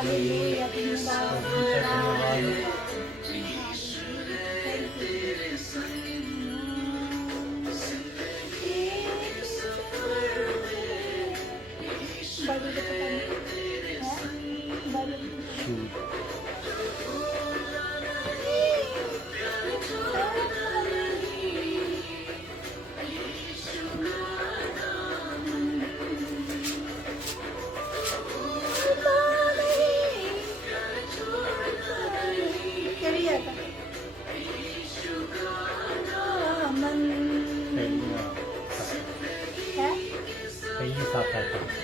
Hallelujah धन्यवाद कहीं साथ आता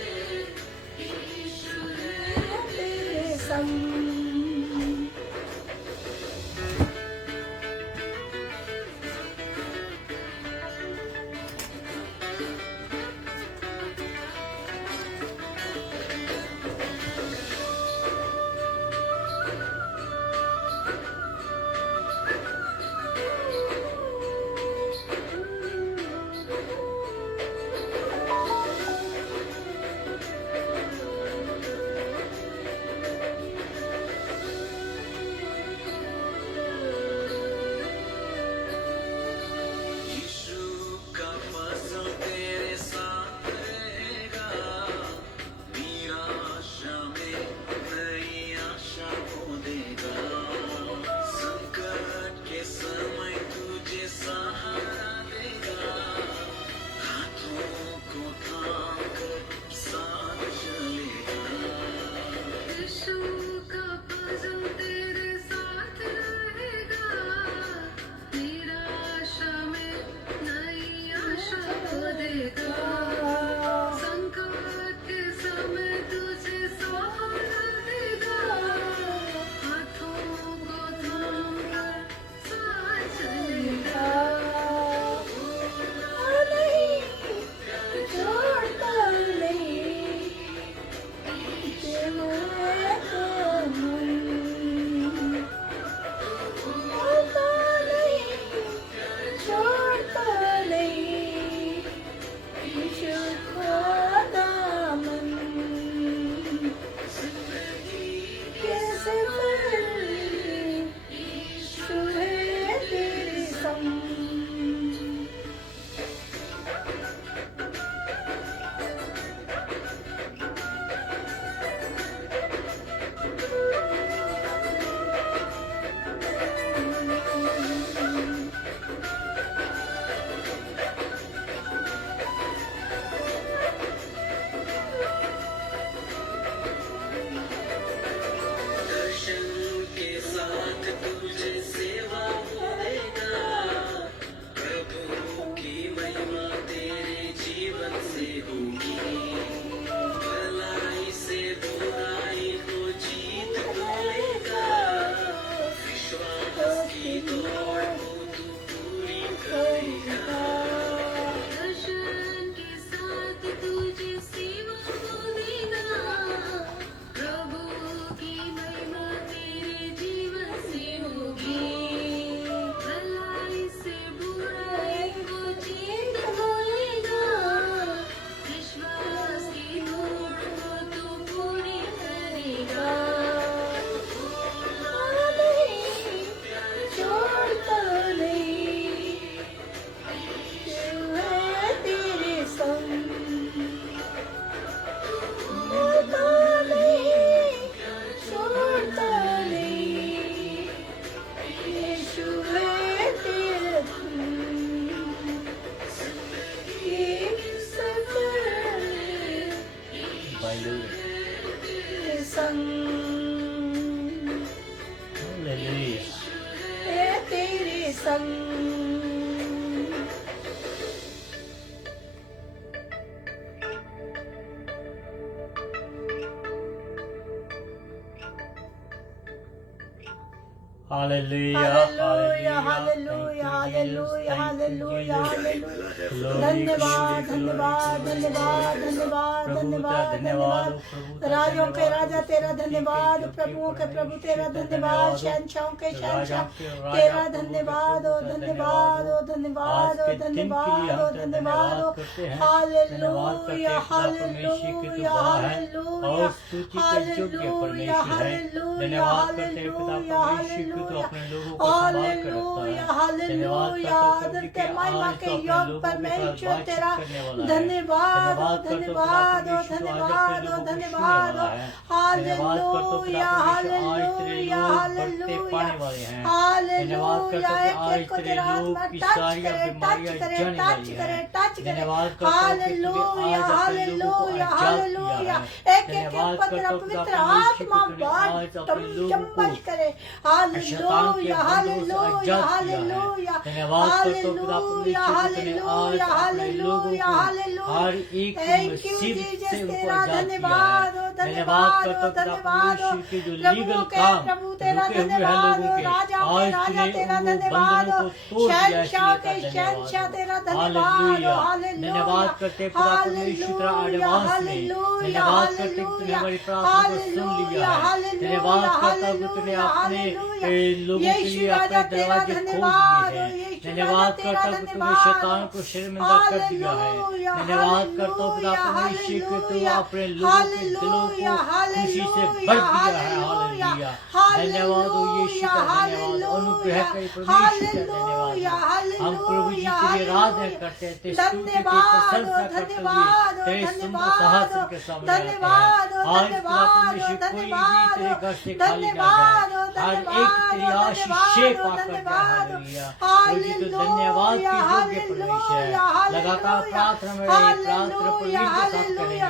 hallelujah hallelujah hallelujah hallelujah hallelujah hallelujah. धन्यवाद धन्यवाद धन्यवाद धन्यवाद धन्यवाद धन्यवाद। राजों के राजा तेरा धन्यवाद, प्रभुओं के प्रभु तेरा धन्यवाद, शहंशाहों के शहंशाह तेरा धन्यवाद। ओ धन्यवाद ओ धन्यवाद ओ धन्यवाद ओ धन्यवाद। Hallelujah hallelujah hallelujah hallelujah hallelujah hallelujah hallelujah hallelujah. आदर के महिमा के योग परमेश्वर तेरा धन्यवाद धन्यवाद ओ धन्यवाद ओ धन्यवाद। Hallelujah hallelujah hallelujah hallelujah. एक को तेरा आत्मा टच करे टच करे टच करे टच करे। Hallelujah hallelujah hallelujah. एक एक को तेरा पवित्र आत्मा बांट चम्बच करे। Hallelujah hallelujah hallelujah hallelujah hallelujah hallelujah hallelujah. Thank you Jesus तेरा धन्यवाद ओ धन्यवाद ओ धन्यवाद। प्रभु के प्रभु तेरा धन्यवाद, राजा के राजा तेरा धन्यवाद, शहंशाह के शहंशाह तेरा धन्यवाद। Hallelujah hallelujah hallelujah hallelujah hallelujah hallelujah hallelujah. यीशु राजा तेरा धन्यवाद, धन्यवाद करता हूँ तूने शैतान को शर्मिंदा कर दिया है। धन्यवाद करता हूँ पिता परमेश्वर को तू अपने लोगों के दिलों को खुशी से भर दिया है। हालेलुया धन्यवाद हो यीशु का धन्यवाद, अनुग्रह करे परमेश्वर का धन्यवाद। हम प्रभु जी तेरी आराधना करते हैं, तेरी स्तुति तेरी प्रशंसा करते हुए तेरे सुंदर सिंहासन के सामने आते हैं। आज पिता परमेश्वर कोई भी तेरे घर से खाली ना जाए, हर एक तेरी आशीष पाकर हालेलुया। तो धन्यवाद की योग्य परमेश्वर, लगातार प्रार्थना में प्रार्थना करेंगे। Hallelujah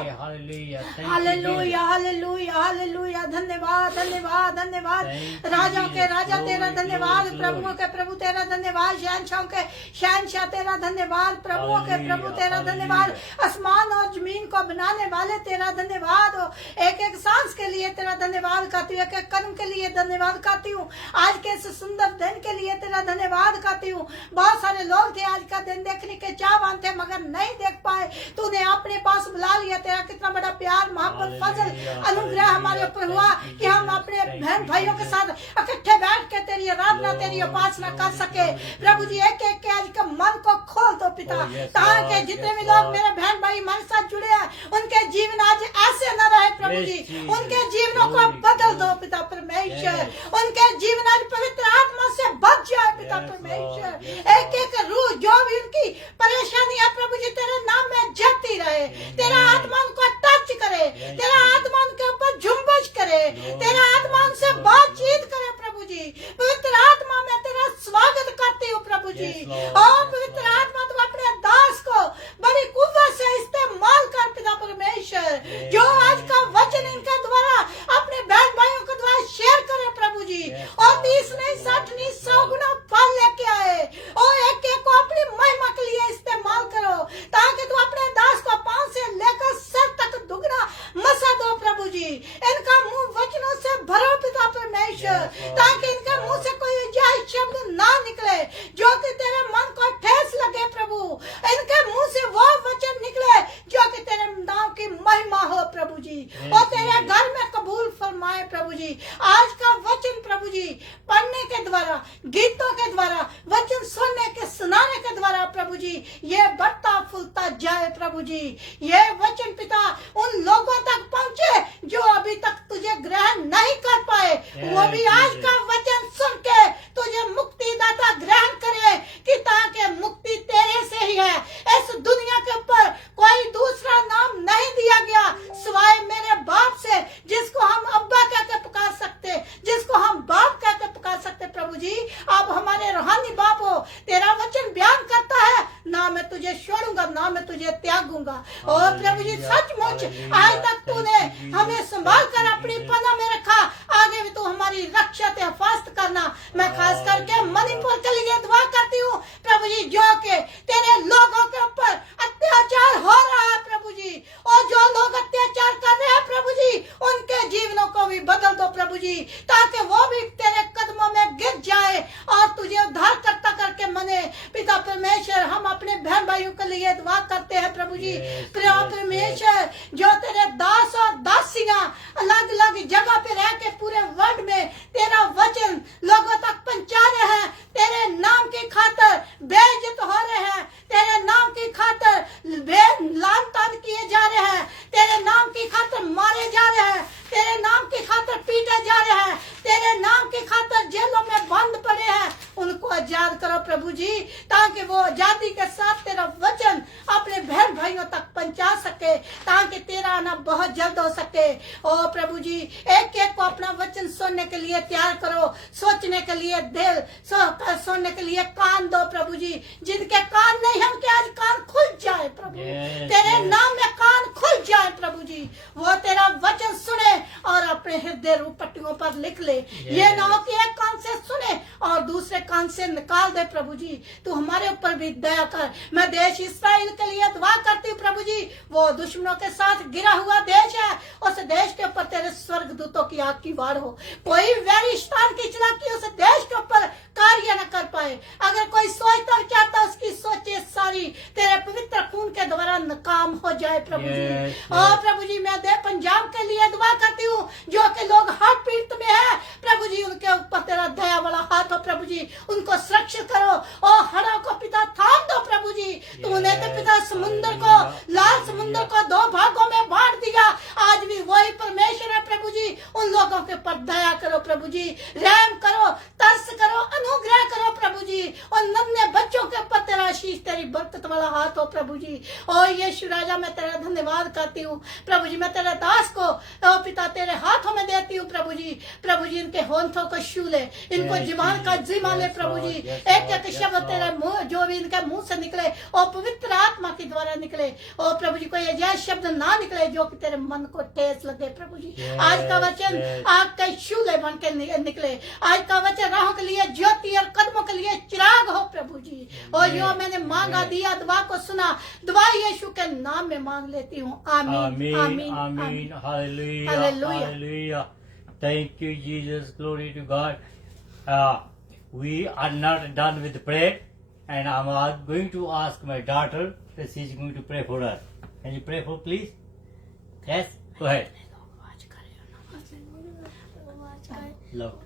hallelujah hallelujah hallelujah. धन्यवाद धन्यवाद धन्यवाद। राजाओं के राजा तेरा धन्यवाद, प्रभुओं के प्रभु तेरा धन्यवाद, शहंशाहों के शहंशाह तेरा धन्यवाद, प्रभुओं के प्रभु तेरा धन्यवाद, आसमान और जमीन को बनाने वाले तेरा धन्यवाद हो। एक एक सांस के लिए तेरा धन्यवाद करती हूँ, एक एक कदम के लिए धन्यवाद करती हूँ, आज के इस सुंदर दिन के लिए तेरा धन्यवाद करती हूँ। बहुत सारे लोग थे आज का दिन देखने के चाहवान थे मगर नहीं देख पाए, तूने अपने पास बुला लिया। तेरा कितना बड़ा प्यार मोहब्बत फजल अनुग्रह हमारे ऊपर हुआ कि हम अपने बहन भाइयों के साथ इकट्ठे बैठ के तेरी आराधना तेरी उपासना कर सके। प्रभु जी एक एक के आज का मन को खोल दो पिता, ताकि जितने भी लोग मेरे बहन भाई हमारे साथ जुड़े हैं उनके जीवन आज ऐसे न रहे प्रभु जी, उनके जीवनों को बदल दो पिता परमेश्वर, उनके जीवन आज पवित्र आत्मा से बच जाए पिता परमेश्वर। एक एक रूह जो भी उनकी परेशानी है प्रभु जी तेरे नाम में जगती रहे, तेरा आत्मा उनको टच करे, तेरा आत्मा उनके ऊपर झुंबश करे, तेरा आत्मा उनसे बातचीत करे प्रभु जी। पवित्र आत्मा में तेरा स्वागत करती हूँ प्रभु जी। और पवित्र आत्मा तुम अपने दास को बड़ी कुव्वत से इस्तेमाल कर पिता परमेश्वर, जो आज का वचन इनके द्वारा अपने बहन भाइयों के द्वारा शेयर करे प्रभु जी, और 30 नहीं 60 नहीं 100 गुना फल लेके आए, और एक एक को अपनी महिमा के लिए इस्तेमाल करो, ताकि तू अपने दास को पांव से लेकर सर तक दुगना मसा दो प्रभु जी। इनका मुंह वचनों से भरो पिता परमेश्वर, ताकि इनके मुंह से कोई जायज शब्द ना निकले जो कि तेरे मन को ठेस लगे प्रभु। इनके मुंह से वो वचन निकले जो कि तेरे नाम की महिमा हो प्रभु जी, और तेरे घर में कबूल फरमाए प्रभु जी। आज का वचन प्रभु जी पढ़ने के द्वारा, गीतों के द्वारा, वचन सुनने के सुनाने के द्वारा प्रभु जी ये बढ़ता फूलता जाए प्रभु जी। ये वचन पिता उन लोगों तक पहुंचे जो अभी तक तुझे ग्रहण नहीं कर पाए, वो भी आज का वचन सुन के तुझे मुक्तिदाता ग्रहण करे, कि ताकि मुक्ति तेरे से ही है। इस दुनिया के ऊपर कोई दूसरा नाम नहीं दिया गया सिवाय मेरे बाप से, जिसको हम अब्बा कहकर पुकार सकते, जिसको हम बाप कहकर पुकार सकते प्रभु जी। आप हमारे रूहानी बाप हो, तेरा वचन बयान करता है ना मैं तुझे छोड़ूंगा ना मैं तुझे त्यागूंगा। और प्रभु जी सचमुच आज तक तूने हमें संभाल कर अपनी पनाह में रखा, आगे भी तू हमारी रक्षा ते हिफाजत करना। मैं खास करके मणिपुर के लिए दुआ करती हूँ प्रभु जी, जो के तेरे लोगों के ऊपर अत्याचार हो रहा है प्रभु जी, और जो लोग अत्याचार कर रहे हैं प्रभु जी उनके जीवनों को भी बदल दो प्रभु जी, ताकि वो भी तेरे कदमों में गिर जाए और तुझे उद्धार करता करके मने के लिए दुआ करते हैं प्रभु जी। परमेश्वर जो तेरे दास और दासियां अलग अलग जगह पे रह के पूरे वर्ल्ड में तेरा वचन लोगों तक पहुंचा रहे हैं, तेरे नाम की खातर बेइज्जत हो रहे हैं, तेरे नाम की खातर लान तान किए जा रहे हैं, तेरे नाम की खातर मारे जा रहे हैं, तेरे नाम की खातर पीटे जा रहे हैं, तेरे नाम की खातर जेलों में बंद पड़े हैं, उनको आजाद करो प्रभु जी, ताकि वो आजादी के साथ तेरा वचन अपने बहन भाइयों तक पहुंचा सके, ताकि तेरा आना बहुत जल्द हो सके। ओ प्रभु जी, एक एक को अपना वचन सुनने के लिए तैयार करो, सोचने के लिए दिल, सुनने के लिए कान दो प्रभु जी। जिनके कान नहीं हम के आज कान खुल जाए प्रभु, तेरे नाम में कान खुल जाए प्रभु जी, वो तेरा वचन सुने और अपने हृदय रूप पट्टियों पर लिख ले। ये ना हो कि एक कान से सुने और दूसरे कान से निकाल दे प्रभु जी। तू हमारे ऊपर भी दया कर। मैं देश इस्राएल के लिए दुआ करती हूँ प्रभु जी, वो दुश्मनों के साथ गिरा हुआ देश है, उस देश के ऊपर तेरे स्वर्ग दूतों की आग की वार हो। कोई वैरी शैतान की चलाकी उस देश के ऊपर कार्य न कर पाए। अगर कोई सोचता चाहता उसकी सोचे सारी तेरे पवित्र खून के द्वारा नाकाम हो जाए प्रभु जी। और प्रभु जी मैं दे पंजाब के लिए दुआ करती हूँ, जो कि लोग हार्ट पीड़ित में है प्रभु जी, उनके ऊपर तेरा दया वाला हाथ हो प्रभु जी, उनको सुरक्षित करो। और हड़ों को पिता थाम दो प्रभु जी। तूने तो पिता समुद्र को, लाल समुद्र को दो भागों में बांट दिया, आज भी वही परमेश्वर है प्रभु जी। उन लोगों के ऊपर दया करो प्रभु जी, रहम करो, तरस करो, अनुग्रह करो प्रभु जी। और नन्हे बच्चों के ऊपर तेरा आशीष, तेरी बरकत वाला हाथ हो प्रभु जी। ओ यीशु राजा मैं तेरा धन्यवाद करती हूँ प्रभु जी। मैं तेरे दास को ओ पिता तेरे हाथों में देती हूँ प्रभु जी। प्रभु जी इनके होंठों को छू ले, इनको जुबान का जिम्मा ले प्रभु जी। एक एक शब्द तेरे मुंह जो भी इनके मुंह से निकले ओ पवित्र आत्मा के द्वारा निकले। ओ प्रभु जी कोई अजय शब्द ना निकले जो कि तेरे मन को ठेस लगे प्रभु जी। आज का वचन आग के शूले बन के निकले। आज का वचन राहों के लिए ज्योति और कदमों के लिए चिराग हो प्रभु जी। और जो मैंने मांगा दिया, दुआ को सुना, दुआ यीशु के नाम में मांग लेती हूँ। आमीन आमीन आमीन। Hallelujah hallelujah. Thank you Jesus, glory to God. We are not done with prayer, and I'm going to ask my daughter that she's going to pray for us. Can you pray for please? Yes, go ahead. Love.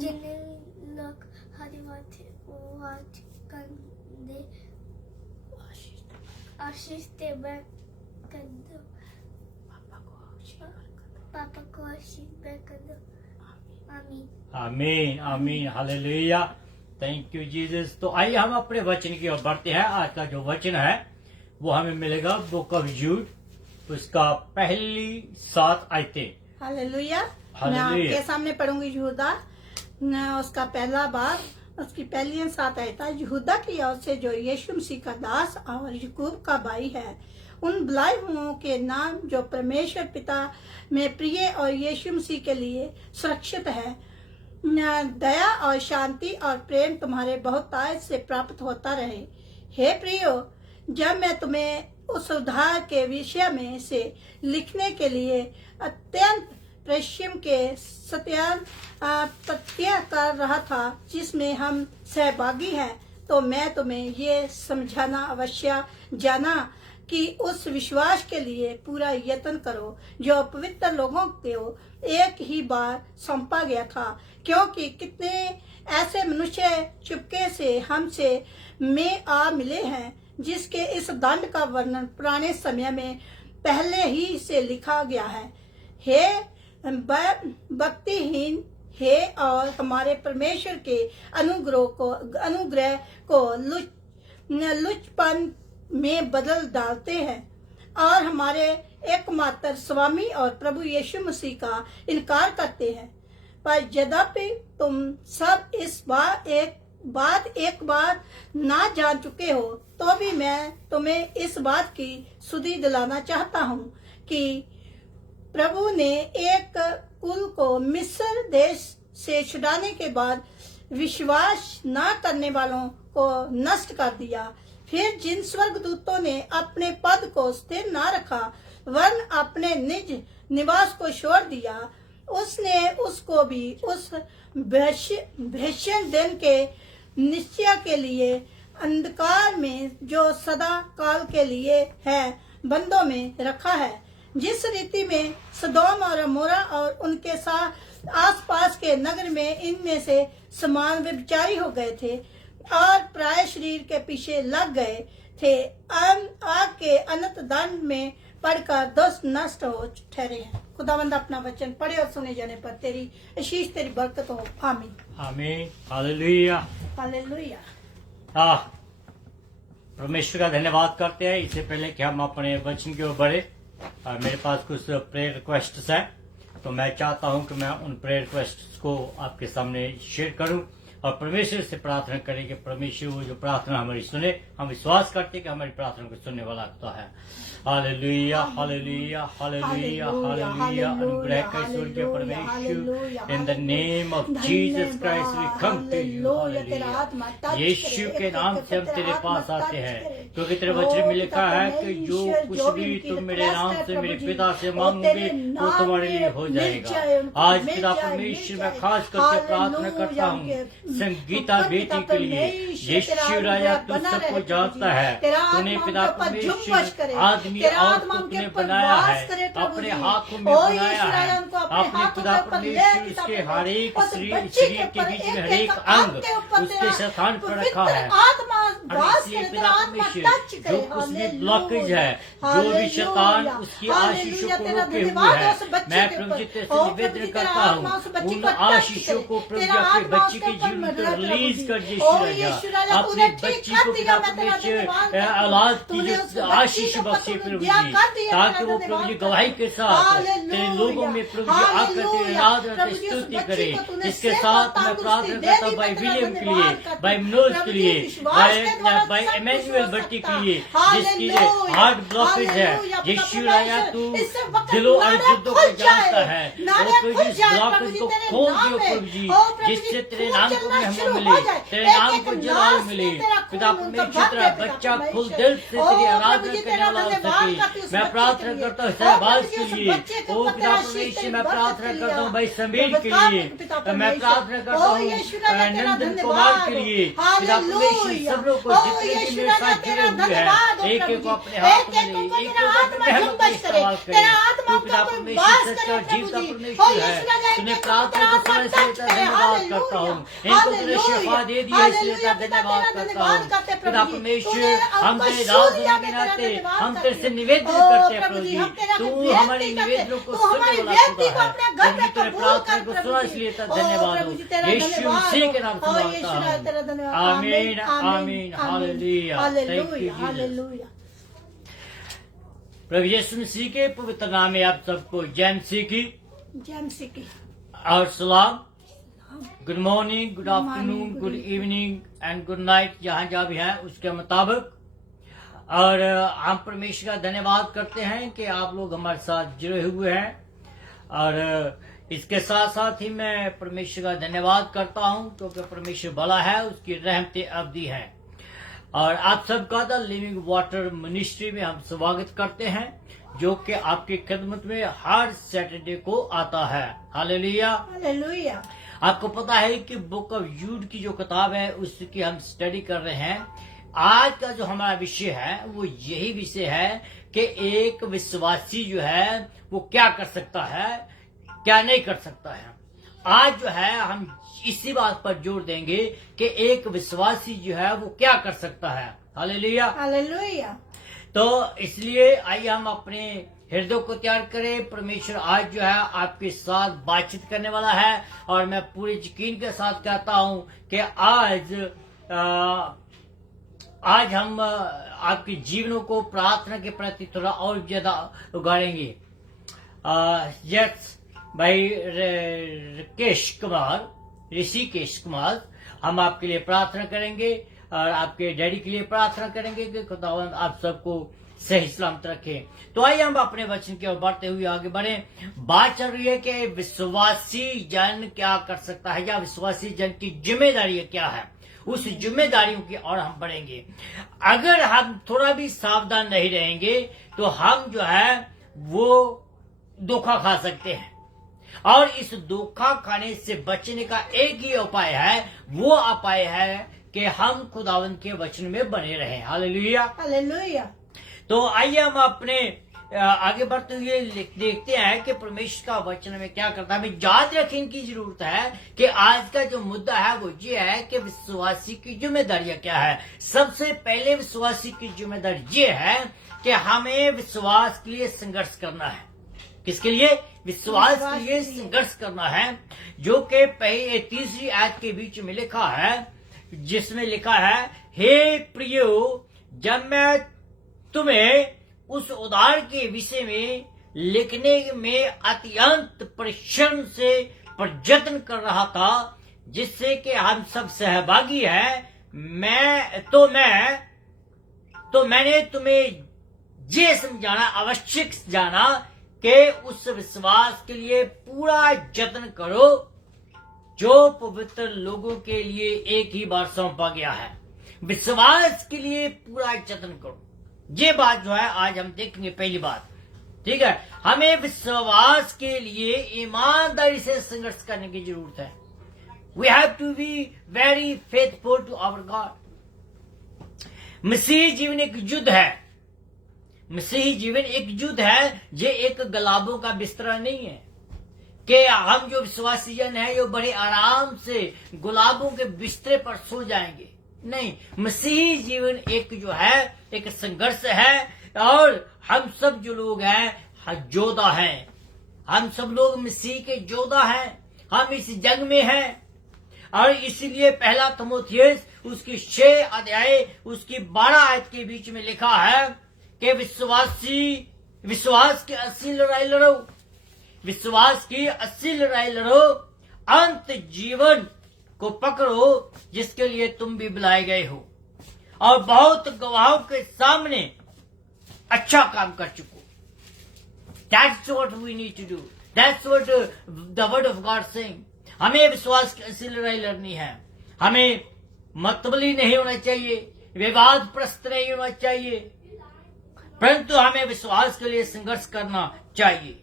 जिन्हें लोग हर बात कर दे आशीष दे कर दो, पापा को आशीष कर दो। आमीन आमीन आमीन। हालेलुया। Thank you Jesus. तो आइए हम अपने वचन की ओर बढ़ते हैं। आज का जो वचन है वो हमें मिलेगा बुक ऑफ जूड, उसका पहली 7 आयतें। हालेलुया। मैं आपके सामने पढ़ूंगी यहूदा उसका पहला बाब, उसकी पहली 7 आयत। यहूदा की ओर से जो यीशु मसीह का दास और याकूब का भाई है, उन बुलाए हुओं के नाम जो परमेश्वर पिता में प्रिय और यीशु मसीह के लिए सुरक्षित है, दया और शांति और प्रेम तुम्हारे बहुतायत से प्राप्त होता रहे। हे प्रियो, जब मैं तुम्हें उस उद्धार के विषय में से लिखने के लिए अत्यंत परिश्रम के प्रत्यय कर रहा था जिसमें हम सहभागी हैं, तो मैं तुम्हें ये समझाना अवश्य जाना कि उस विश्वास के लिए पूरा यत्न करो जो पवित्र लोगों को एक ही बार सौंपा गया था, क्योंकि कितने ऐसे मनुष्य चुपके से हमसे में आ मिले हैं जिसके इस दंड का वर्णन पुराने समय में पहले ही से लिखा गया है। हे भक्तिहीन, हे और हमारे परमेश्वर के अनुग्रह को लुचपन में बदल डालते हैं और हमारे एकमात्र स्वामी और प्रभु यीशु मसीह का इनकार करते हैं। पर यद्यपि तुम सब इस बात एक बार ना जान चुके हो, तो भी मैं तुम्हें इस बात की सुधि दिलाना चाहता हूँ कि प्रभु ने एक कुल को मिस्र देश से छुड़ाने के बाद विश्वास न करने वालों को नष्ट कर दिया। फिर जिन स्वर्गदूतों ने अपने पद को स्थिर न रखा वरन अपने निज निवास को छोड़ दिया, उसने उसको भी उस भीषण दिन के निश्चय के लिए अंधकार में जो सदा काल के लिए है बंदों में रखा है, जिस रीति में सदोम और अमोरा और उनके साथ आसपास के नगर में इनमें से समान व्यभिचारी हो गए थे और प्राय शरीर के पीछे लग गए थे, आग के अनंत दंड में पढ़कर दुष्ट नष्ट हो ठहरे हैं। खुदावंद अपना वचन पढ़े और सुने जाने पर तेरी आशीष, तेरी बरकत हो। आमीन आमीन। हालेलुया। हालेलुया। परमेश्वर का धन्यवाद करते हैं। इससे पहले कि हम अपने वचन की ओर बढ़े, और मेरे पास कुछ प्रेयर रिक्वेस्ट्स हैं, तो मैं चाहता हूं कि मैं उन प्रेयर रिक्वेस्ट्स को आपके सामने शेयर करूं और परमेश्वर से प्रार्थना करें कि परमेश्वर वो जो प्रार्थना हमारी सुने। हम विश्वास करते हैं कि हमारी प्रार्थना को सुनने वाला होता है। Hallelujah, hallelujah, hallelujah, hallelujah. अनुग्रह का ईश्वर के परमेश्वर, in the name of Jesus Christ we come to you. Hallelujah. यीशु के नाम से हम तेरे पास आते हैं, क्योंकि तेरे वचन में लिखा है कि जो कुछ भी तुम मेरे नाम से मेरे पिता से मांगोगे वो तुम्हारे लिए हो जाएगा। आज पिता परमेश्वर मैं खास करके प्रार्थना करता हूँ संगीता बेटी के लिए। यीशु राजा तू सबको जानता है, तूने पिता परमेश्वर आदमी और तुमने बनाया है, अपने हाथों में बनाया है, अपने पिता परमेश्वर इसके हर एक शरीर के बीच में हर एक अंग उसके स्थान पर रखा है। पिता परमेश्वर जो कुछ भी ब्लॉकेज है, जो भी शैतान उसकी आशीषों को रोके हुए है, मैं प्रभु जी से निवेदन करता हूँ उन आशीषों को प्रभु जी आपके बच्चे के जीवन में रिलीज कर दीजिए। अपने बच्ची को पिता परमेश्वर औलाद की जो आशीष बख्शे प्रभु जी, ताकि वो प्रभु जी गवाही के साथ तेरे लोगों में प्रभु जी आकर तेरे नाद और स्तुति करे। इसके साथ मैं प्रार्थना करता हूँ भाई विलियम के लिए, भाई मनोज के लिए, भाई इमैनुअल भट्टी के लिए जिसकी हार्ट ब्लॉकेज है। यीशु राजा तू दिलों और जिद्दों को जानता है, और प्रभु जी इस ब्लॉकेज को खोल दियो प्रभु जी, जिससे तेरे नाम को में हमें मिले, तेरे नाम को जलाल मिले। पिता परमेश्वर तेरा बच्चा खुल दिल से तेरी आराधना करने वाला हो सके। मैं प्रार्थना करता हूँ सहबाज के लिए, ओ पिता परमेश्वर मैं प्रार्थना करता हूँ भाई समीर के लिए, मैं प्रार्थना करता हूँ नंदन कुमार के लिए। पिता परमेश्वर सब लोग को जितने भी मेरे साथ जुड़े हुए हैं, एक एक को अपने हाथ में ले, एक एक को अपने रहमत से इस्तेमाल करे। तू पिता परमेश्वर सच्चा जीवता परमेश्वर है, तूने प्रार्थना को सुनने से धन्यवाद करता हूँ। इनको तूने शिफा दे दिया इसलिए धन्यवाद करता हूँ। पिता परमेश्वर हम तेरे दास होने के नाते हम तेरे से निवेदन करते हैं प्रभु जी, तू हमारे निवेदनों को सुनने वाला खुदा है। प्रभु जी तेरे प्रार्थना को सुना इसलिए धन्यवाद हो। यीशु मसीह के नाम से मांगता हूँ, आमीन, आमीन। Hallelujah, thank you Jesus. प्रभु यीशु मसीह के पवित्र नाम में आप सबको जय मसीह की और सलाम। Good morning, good afternoon, good evening and good night, जहाँ जहाँ भी हैं उसके मुताबिक। और हम परमेश्वर का धन्यवाद करते हैं कि आप लोग हमारे साथ जुड़े हुए हैं। और इसके साथ साथ ही मैं परमेश्वर का धन्यवाद करता हूं क्योंकि परमेश्वर भला है, उसकी रहमतें अवधि है। और आप सबका द लिविंग वाटर मिनिस्ट्री में हम स्वागत करते हैं, जो कि आपकी खिदमत में हर सैटरडे को आता है। Hallelujah, hallelujah. आपको पता है कि बुक ऑफ यूड की जो किताब है उसकी हम स्टडी कर रहे हैं। आज का जो हमारा विषय है वो यही विषय है कि एक विश्वासी जो है वो क्या कर सकता है, क्या नहीं कर सकता है। आज जो है हम इसी बात पर जोर देंगे कि एक विश्वासी जो है वो क्या कर सकता है। Hallelujah, hallelujah. तो इसलिए आइए हम अपने हृदय को तैयार करें। परमेश्वर आज जो है आपके साथ बातचीत करने वाला है, और मैं पूरे यकीन के साथ कहता हूं कि आज हम आपके जीवनों को प्रार्थना के प्रति थोड़ा और ज्यादा उगाड़ेंगे। यस भाई ऋषिकेश कुमार, हम आपके लिए प्रार्थना करेंगे और आपके डैडी के लिए प्रार्थना करेंगे कि खुदावंद आप सबको सही सलामत रखे। तो आइए हम अपने वचन की ओर बढ़ते हुए आगे बढ़े। बात चल रही है कि विश्वासी जन क्या कर सकता है, या विश्वासी जन की जिम्मेदारी क्या है। उस जिम्मेदारियों की ओर हम बढ़ेंगे। अगर हम थोड़ा भी सावधान नहीं रहेंगे तो हम जो है वो धोखा खा सकते हैं, और इस धोखा खाने से बचने का एक ही उपाय है, वो उपाय है कि हम खुदावंद के वचन में बने रहें। हालेलुया। हालेलुया। तो आइए हम अपने आगे बढ़ते हुए देखते हैं कि परमेश्वर का वचन में क्या करता है। हमें याद रखने की जरूरत है कि आज का जो मुद्दा है वो ये है कि विश्वासी की जिम्मेदारियां क्या है। सबसे पहले विश्वासी की जिम्मेदारी ये है कि हमें विश्वास के लिए संघर्ष करना है। किसके लिए? विश्वास के लिए संघर्ष करना है, जो कि पहले 3री आयत के बीच में लिखा है, जिसमें लिखा है, हे प्रियो, जब मैं तुम्हें उस उद्धार के विषय में लिखने में अत्यंत परिश्रम से प्रयत्न कर रहा था, जिससे कि हम सब सहभागी हैं, मैंने तुम्हें ये समझाना आवश्यक जाना कि उस विश्वास के लिए पूरा यत्न करो जो पवित्र लोगों के लिए एक ही बार सौंपा गया है। विश्वास के लिए पूरा यत्न करो। ये बात जो है आज हम देखेंगे। पहली बात, ठीक है, हमें विश्वास के लिए ईमानदारी से संघर्ष करने की जरूरत है। We have to be very faithful to our God. मसीही जीवन एक युद्ध है। मसीही जीवन एक युद्ध है, ये एक गुलाबों का बिस्तरा नहीं है कि हम जो विश्वासी जन है ये बड़े आराम से गुलाबों के बिस्तरे पर सो जाएंगे। नहीं, मसीही जीवन एक जो है एक संघर्ष है, और हम सब जो लोग हैं योद्धा हैं। हम सब लोग मसीह के योद्धा हैं। हम इस जंग में हैं, और इसीलिए पहला तीमुथियुस उसकी 6 अध्याय उसकी 12 आयत के बीच में लिखा है कि विश्वास की असली लड़ाई लड़ो, विश्वास की असली लड़ाई लड़ो, अंत जीवन को पकड़ो जिसके लिए तुम भी बुलाए गए हो, और बहुत गवाहों के सामने अच्छा काम कर चुको। That's what we need to do. That's what the word of God saying. हमें विश्वास की असली लड़ाई लड़नी है। हमें मतबली नहीं होना चाहिए, विवादप्रस्त नहीं होना चाहिए, परंतु हमें विश्वास के लिए संघर्ष करना चाहिए।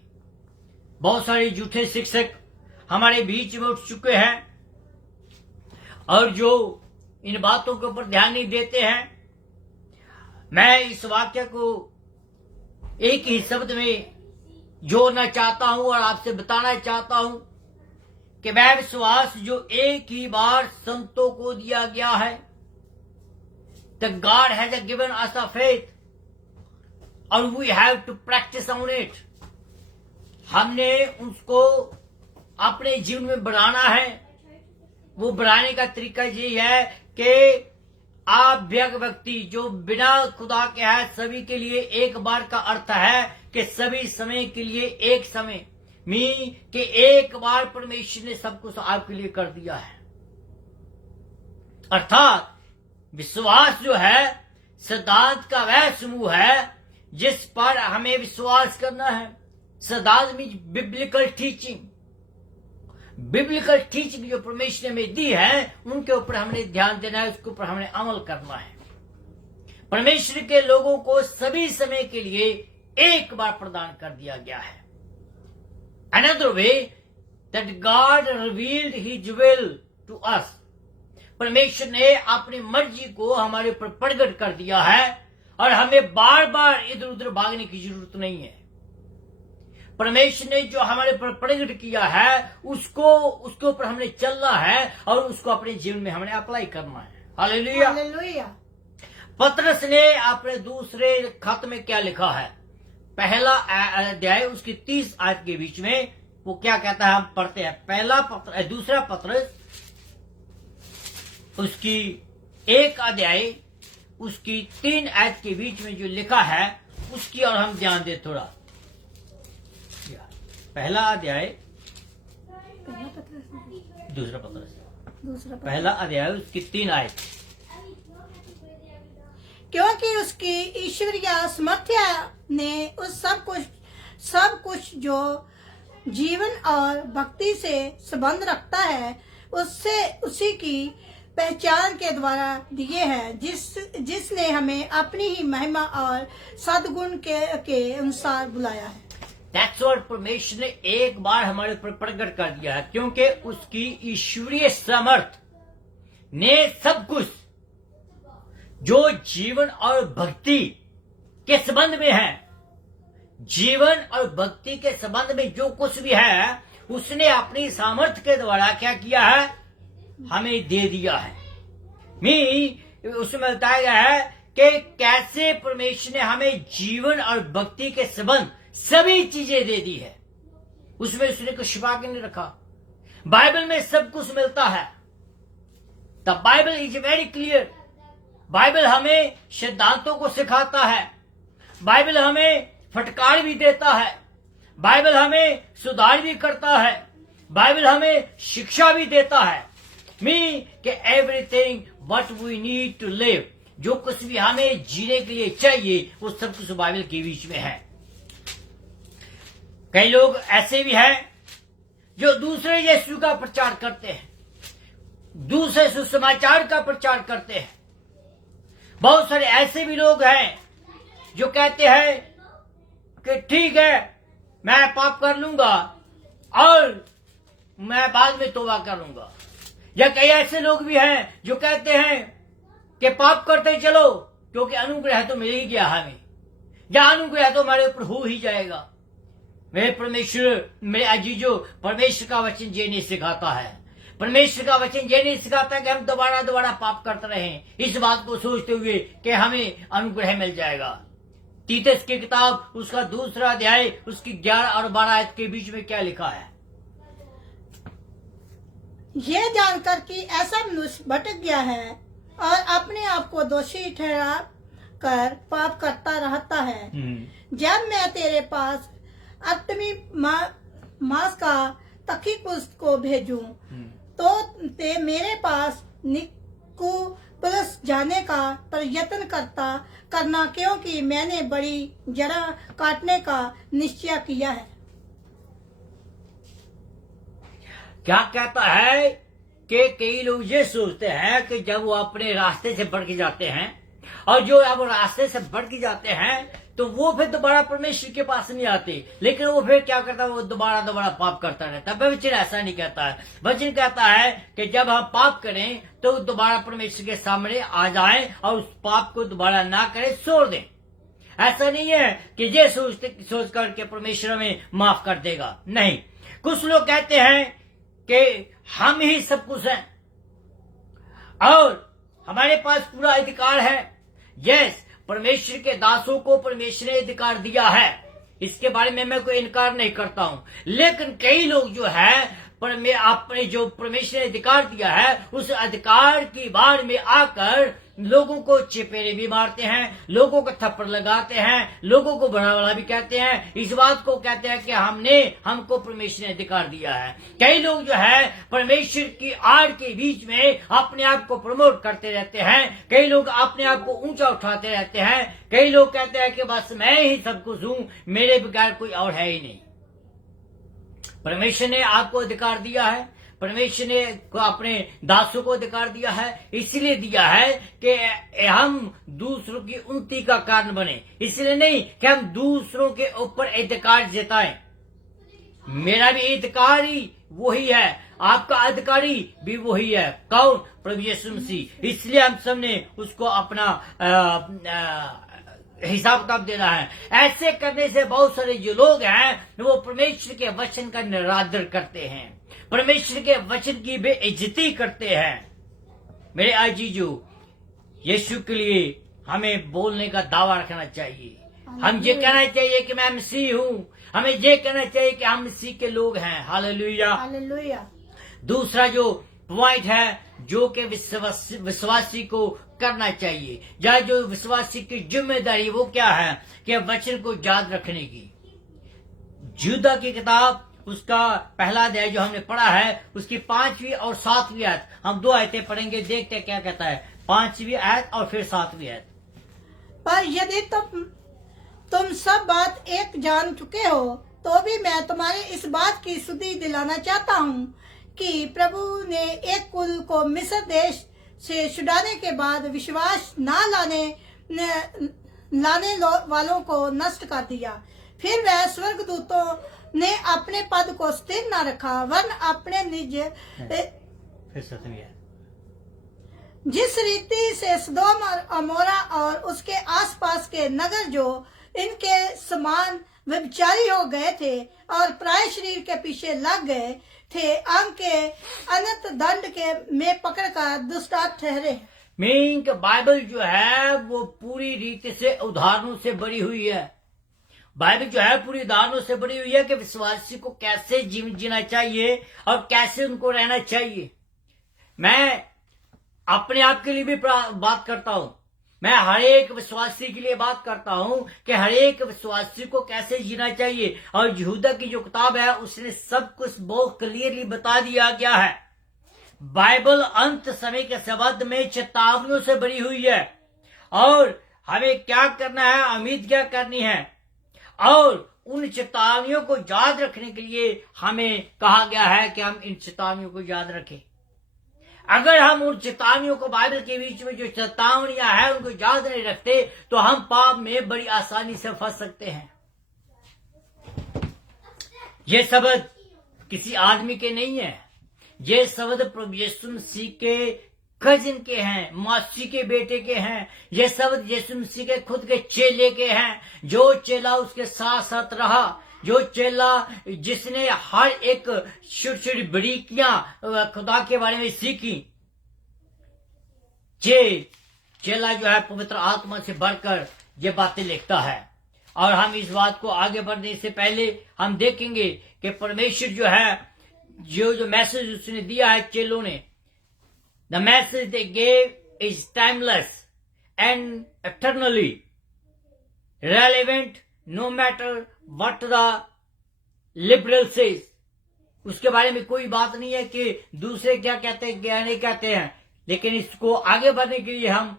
बहुत सारे झूठे शिक्षक हमारे बीच में उठ चुके हैं, और जो इन बातों के ऊपर ध्यान नहीं देते हैं। मैं इस वाक्य को एक ही शब्द में जोड़ना चाहता हूं और आपसे बताना चाहता हूं कि वह विश्वास जो एक ही बार संतों को दिया गया है, the God has given us a faith और we have to practice on it. हमने उसको अपने जीवन में बढ़ाना है। वो बढ़ाने का तरीका ये है कि आप व्यक्ति जो बिना खुदा के है, सभी के लिए एक बार का अर्थ है कि सभी समय के लिए एक समय कि एक बार परमेश्वर ने सब कुछ आपके लिए कर दिया है। अर्थात विश्वास जो है सिद्धांत का वह समूह है जिस पर हमें विश्वास करना है। सिद्धांत means biblical teaching. Biblical teaching जो परमेश्वर ने दी है उनके ऊपर हमने ध्यान देना है, उसके ऊपर हमने अमल करना है। परमेश्वर के लोगों को सभी समय के लिए एक बार प्रदान कर दिया गया है। Another way that God revealed His will to us. परमेश्वर ने अपनी मर्जी को हमारे ऊपर प्रकट कर दिया है और हमें बार बार इधर उधर भागने की जरूरत नहीं है। परमेश्वर ने जो हमारे ऊपर प्रकट किया है उसके ऊपर हमने चलना है और उसको अपने जीवन में हमने अप्लाई करना है। Hallelujah, hallelujah. पतरस ने अपने दूसरे खत में क्या लिखा है, पहला अध्याय उसकी 30 आयत के बीच में वो क्या कहता है, हम पढ़ते हैं। दूसरा पतरस उसकी 1 अध्याय उसकी 3 आयत के बीच में जो लिखा है उसकी और हम ध्यान दें थोड़ा। पहला अध्याय दूसरा पतरस पहला अध्याय उसकी 3 आयत। क्योंकि उसकी ईश्वरीय सामर्थ्य ने उस सब कुछ जो जीवन और भक्ति से संबंध रखता है उससे उसी की पहचान के द्वारा दिए हैं, जिसने हमें अपनी ही महिमा और सद्गुण के अनुसार बुलाया है। That's what परमेश्वर ने एक बार हमारे ऊपर प्रकट कर दिया है, क्योंकि उसकी ईश्वरीय सामर्थ ने सब कुछ जो जीवन और भक्ति के संबंध में है, जीवन और भक्ति के संबंध में जो कुछ भी है, उसने अपनी सामर्थ्य के द्वारा क्या किया है, हमें दे दिया है। उसमें बताया गया है कि कैसे परमेश्वर ने हमें जीवन और भक्ति के संबंध सभी चीजें दे दी है। उसमें उसने कुछ छिपा के नहीं रखा। बाइबल में सब कुछ मिलता है। The Bible is very clear. Bible हमें सिद्धांतों को सिखाता है। बाइबल हमें फटकार भी देता है। बाइबल हमें सुधार भी करता है। बाइबल हमें शिक्षा भी देता है। कि everything what we need to live, जो कुछ भी हमें जीने के लिए चाहिए, वो सब कुछ बाइबल के बीच में है। कई लोग ऐसे भी हैं जो दूसरे यीशु का प्रचार करते हैं, दूसरे सुसमाचार का प्रचार करते हैं। बहुत सारे ऐसे भी लोग हैं जो कहते हैं कि ठीक है, मैं पाप कर लूंगा और मैं बाद में तौबा कर लूंगा। या कई ऐसे लोग भी हैं जो कहते हैं कि पाप करते चलो, क्योंकि अनुग्रह तो मिल ही गया हमें, या अनुग्रह तो हमारे ऊपर हो ही जाएगा। मेरे परमेश्वर, मेरे अजीजों, परमेश्वर का वचन ये नहीं सिखाता है। परमेश्वर का वचन ये नहीं सिखाता कि हम दोबारा दोबारा पाप करते रहें, इस बात को सोचते हुए कि हमें अनुग्रह मिल जाएगा। तीतस की किताब उसका 2 अध्याय उसकी 11 और 12 आयत के बीच में क्या लिखा है? ये जानकर कि ऐसा मनुष्य भटक गया है और अपने आप को दोषी ठहरा कर पाप करता रहता है, जब मैं तेरे पास अष्टमी मास का तखिकुस को भेजूं, तो ते मेरे पास निकोपुलस जाने का प्रयत्न करना, क्योंकि मैंने बड़ी जड़ा काटने का निश्चय किया है। क्या कहता है कि कई लोग ये सोचते हैं कि जब वो अपने रास्ते से भटक जाते हैं, और जो अब रास्ते से भटक जाते हैं, तो वो फिर दोबारा परमेश्वर के पास नहीं आते, लेकिन वो फिर क्या करता है, वो दोबारा पाप करता रहता है। वचन ऐसा नहीं कहता है। वचन कहता है कि जब हम पाप करें तो दोबारा परमेश्वर के सामने आ जाएं और उस पाप को दोबारा ना करें, छोड़ दें। ऐसा नहीं है कि ये सोच करके परमेश्वर हमें माफ कर देगा। नहीं, कुछ लोग कहते हैं कि हम ही सब कुछ हैं और हमारे पास पूरा अधिकार है। यस, परमेश्वर के दासों को परमेश्वर ने अधिकार दिया है, इसके बारे में मैं कोई इनकार नहीं करता हूं। लेकिन कई लोग जो है अपने जो परमेश्वर ने अधिकार दिया है, उस अधिकार की बाढ़ में आकर लोगों को चपेड़े भी मारते हैं, लोगों को थप्पड़ लगाते हैं, लोगों को बढ़ावा भी कहते हैं। इस बात को कहते हैं कि हमको परमेश्वर ने अधिकार दिया है। कई लोग जो है परमेश्वर की आड़ के बीच में अपने आप को प्रमोट करते रहते हैं। कई लोग अपने आप को ऊंचा उठाते रहते हैं। कई लोग कहते हैं कि बस मैं ही सब कुछ हूं, मेरे बगैर कोई और है ही नहीं। परमेश्वर ने आपको अधिकार दिया है, परमेश्वर ने अपने दासों को अधिकार दिया है, इसलिए दिया है कि हम दूसरों की उन्नति का कारण बने, इसलिए नहीं कि हम दूसरों के ऊपर अधिकार जताएं। मेरा भी अधिकारी वही है, आपका अधिकारी भी वही है। कौन? प्रभु यीशु मसीह। इसलिए हम सबने उसको अपना हिसाब किताब देना है। ऐसे करने से बहुत सारे जो लोग हैं वो परमेश्वर के वचन का निरादर करते हैं, परमेश्वर के वचन की बेइज्जती करते हैं। मेरे आजीजों, यीशु के लिए हमें बोलने का दावा रखना चाहिए। हम ये कहना चाहिए कि मैं मसीह हूं, हमें ये कहना चाहिए कि हम मसीह के लोग हैं। Hallelujah, hallelujah. दूसरा जो पॉइंट है जो कि विश्वासी को करना चाहिए, या जो विश्वासी की जिम्मेदारी, वो क्या है कि वचन को याद रखने की। यूदा की किताब उसका 1 अध्याय जो हमने पढ़ा है, उसकी 5वीं और 7वीं आयत, हम 2 आयतें पढ़ेंगे, देखते हैं क्या कहता है। 5वीं आयत और फिर 7वीं आयत। पर यदि तुम सब बात एक जान चुके हो, तो भी मैं तुम्हारे इस बात की सुधि दिलाना चाहता हूँ कि प्रभु ने एक कुल को मिस्र देश से छुड़ाने के बाद विश्वास लाने वालों को नष्ट कर दिया। फिर वह स्वर्गदूतों ने अपने पद को स्थिर न रखा, वरन अपने निज जिस रीति से सदोम और अमोरा और उसके आसपास के नगर जो इनके समान व्यभिचारी हो गए थे और प्राय शरीर के पीछे लग गए थे, अंग के अनंत दंड के में पकड़कर दुष्टात्मा ठहरे। मीनिंग बाइबल जो है वो पूरी रीति से उदाहरणों से बनी हुई है। बाइबल जो है पूरी उदाहरणों से बनी हुई है कि विश्वासी को कैसे जीवन जीना चाहिए और कैसे उनको रहना चाहिए। मैं अपने आप के लिए भी बात करता हूं, मैं हर एक विश्वासी के लिए बात करता हूं कि हर एक विश्वासी को कैसे जीना चाहिए। और यहूदा की जो किताब है उसने सब कुछ बहुत क्लियरली बता दिया गया है। बाइबल अंत समय के संबंध में चेतावनियों से भरी हुई है और हमें क्या करना है, उम्मीद क्या करनी है, और उन चेतावनियों को याद रखने के लिए हमें कहा गया है कि हम इन चेतावनियों को याद रखें। अगर हम उन चेतावनियों को, बाइबल के बीच में जो चेतावनियां हैं उनको याद नहीं रखते तो हम पाप में बड़ी आसानी से फंस सकते हैं। ये शब्द किसी आदमी के नहीं है, ये शब्द प्रभु यीशु मसीह के कजिन के हैं, मासी के बेटे के हैं। ये शब्द यीशु मसीह के खुद के चेले के हैं, जो चेला उसके साथ साथ रहा, जो चेला जिसने हर एक छोटी छोटी बारीकियां खुदा के बारे में सीखी। चेला जो है पवित्र आत्मा से बढ़कर ये बातें लिखता है। और हम इस बात को आगे बढ़ने से पहले हम देखेंगे कि परमेश्वर जो है जो मैसेज उसने दिया है चेलों ने, the message they gave is timeless and eternally relevant no matter what the liberal says। उसके बारे में कोई बात नहीं है कि दूसरे क्या कहते हैं क्या नहीं कहते हैं, लेकिन इसको आगे बढ़ने के लिए हम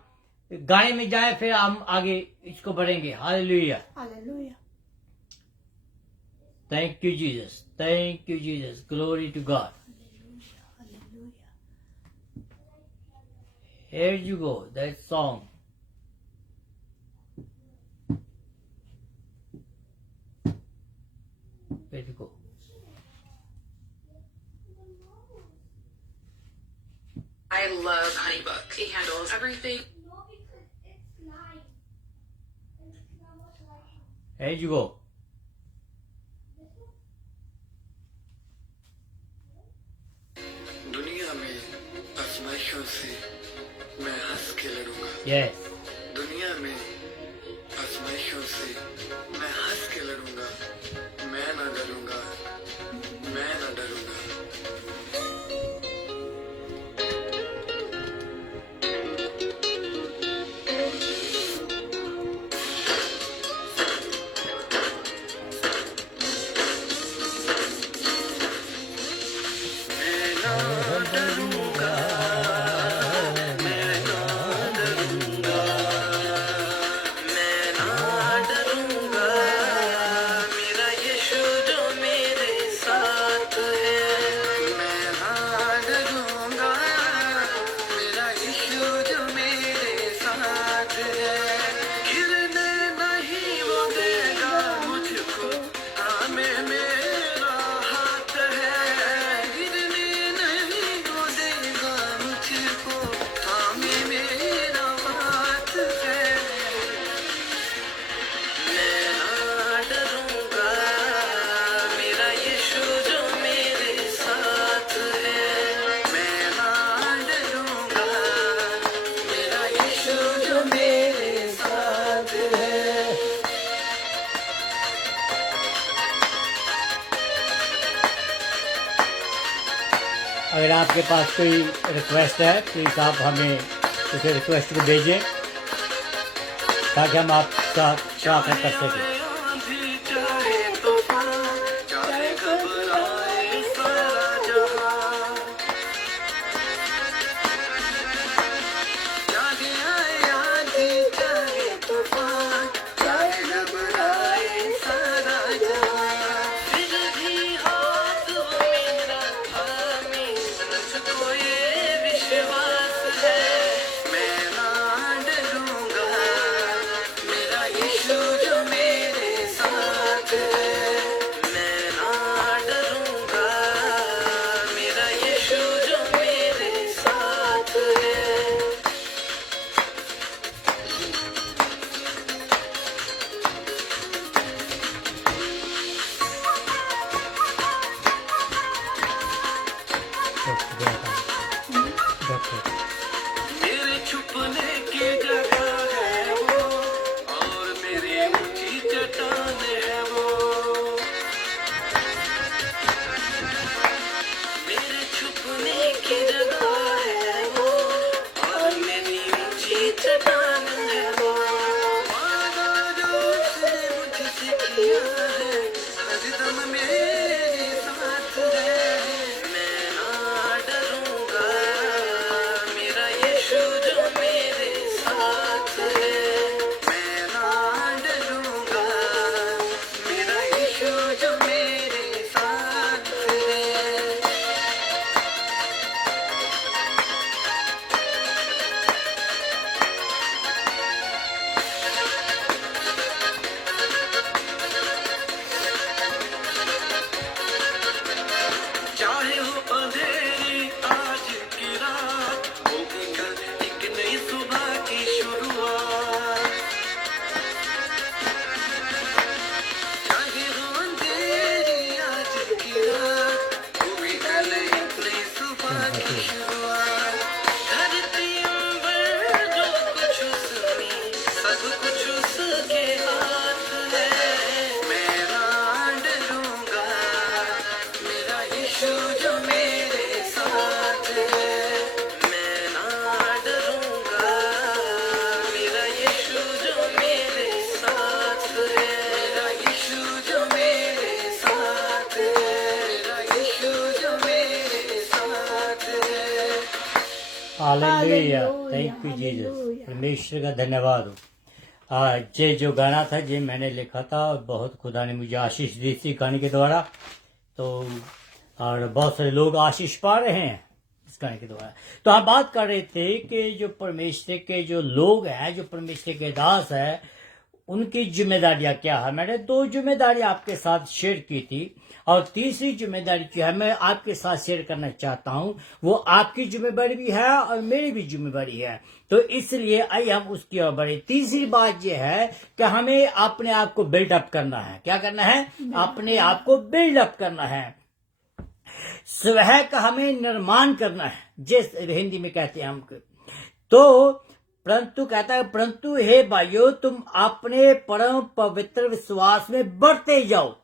गाने में जाएं, फिर हम आगे इसको बढ़ेंगे। Hallelujah, hallelujah. Thank you Jesus, thank you Jesus, glory to God. Here you go, that song. Where to go? I love HoneyBook. It handles everything. Here you go. दुनिया में आजमाइशों से मैं हंस के लड़ूंगा। Yes. दुनिया में आजमाइशों से मैं हंस के लड़ूंगा। मैं ना डरूंगा, मैं ना डरूंगा। अगर आपके पास कोई रिक्वेस्ट है प्लीज़ आप हमें उस रिक्वेस्ट को भेजें ताकि हम आपके साथ स्वागत कर सकें। मेरा यीशु जो मेरे साथ दिया है, हरदम मेरे साथ है। मैं ना डरूंगा, मेरा यीशु जो मेरे साथ है। मैं ना डरूंगा, मेरा यीशु जो मेरे साथ है। चाहे हो अंधेरी आज की रात, होगी कल एक नई सुबह की शुरुआत। चाहे हो अंधेरी आज की रात, होगी कल एक नई सुबह की शुरुआत। धरती अंबर जो कुछ उसमें, सब कुछ उसके हाथ है। मैं ना डरूंगा, मेरा यीशु जो मेरे साथ है। मैं ना डरूंगा, मेरा यीशु जो मेरे साथ है। मेरा यीशु जो मेरे साथ है। मेरा यीशु जो मेरे साथ है। Hallelujah, hallelujah, thank you Jesus. Hallelujah. परमेश्वर का धन्यवाद हो। ये जो गाना था ये मैंने लिखा था और बहुत खुदा ने मुझे आशीष दी थी गाने के द्वारा। तो और बहुत सारे लोग आशीष पा रहे हैं इस गाने के द्वारा। तो हम बात कर रहे थे कि जो परमेश्वर के जो लोग हैं, जो परमेश्वर के दास है, उनकी जिम्मेदारियां क्या है। मैंने 2 जिम्मेदारी आपके साथ शेयर की थी और तीसरी जिम्मेदारी जो है मैं आपके साथ शेयर करना चाहता हूं, वो आपकी जिम्मेदारी भी है और मेरी भी जिम्मेदारी है। तो इसलिए आइए हम उसकी ओर बढ़े। तीसरी बात यह है कि हमें अपने आप को बिल्डअप करना है। क्या करना है? अपने आप को बिल्डअप करना है। स्वयं का हमें निर्माण करना है, जिस हिंदी में कहते हैं हम। तो परंतु कहता है, परंतु हे भाइयों, तुम अपने परम पवित्र विश्वास में बढ़ते जाओ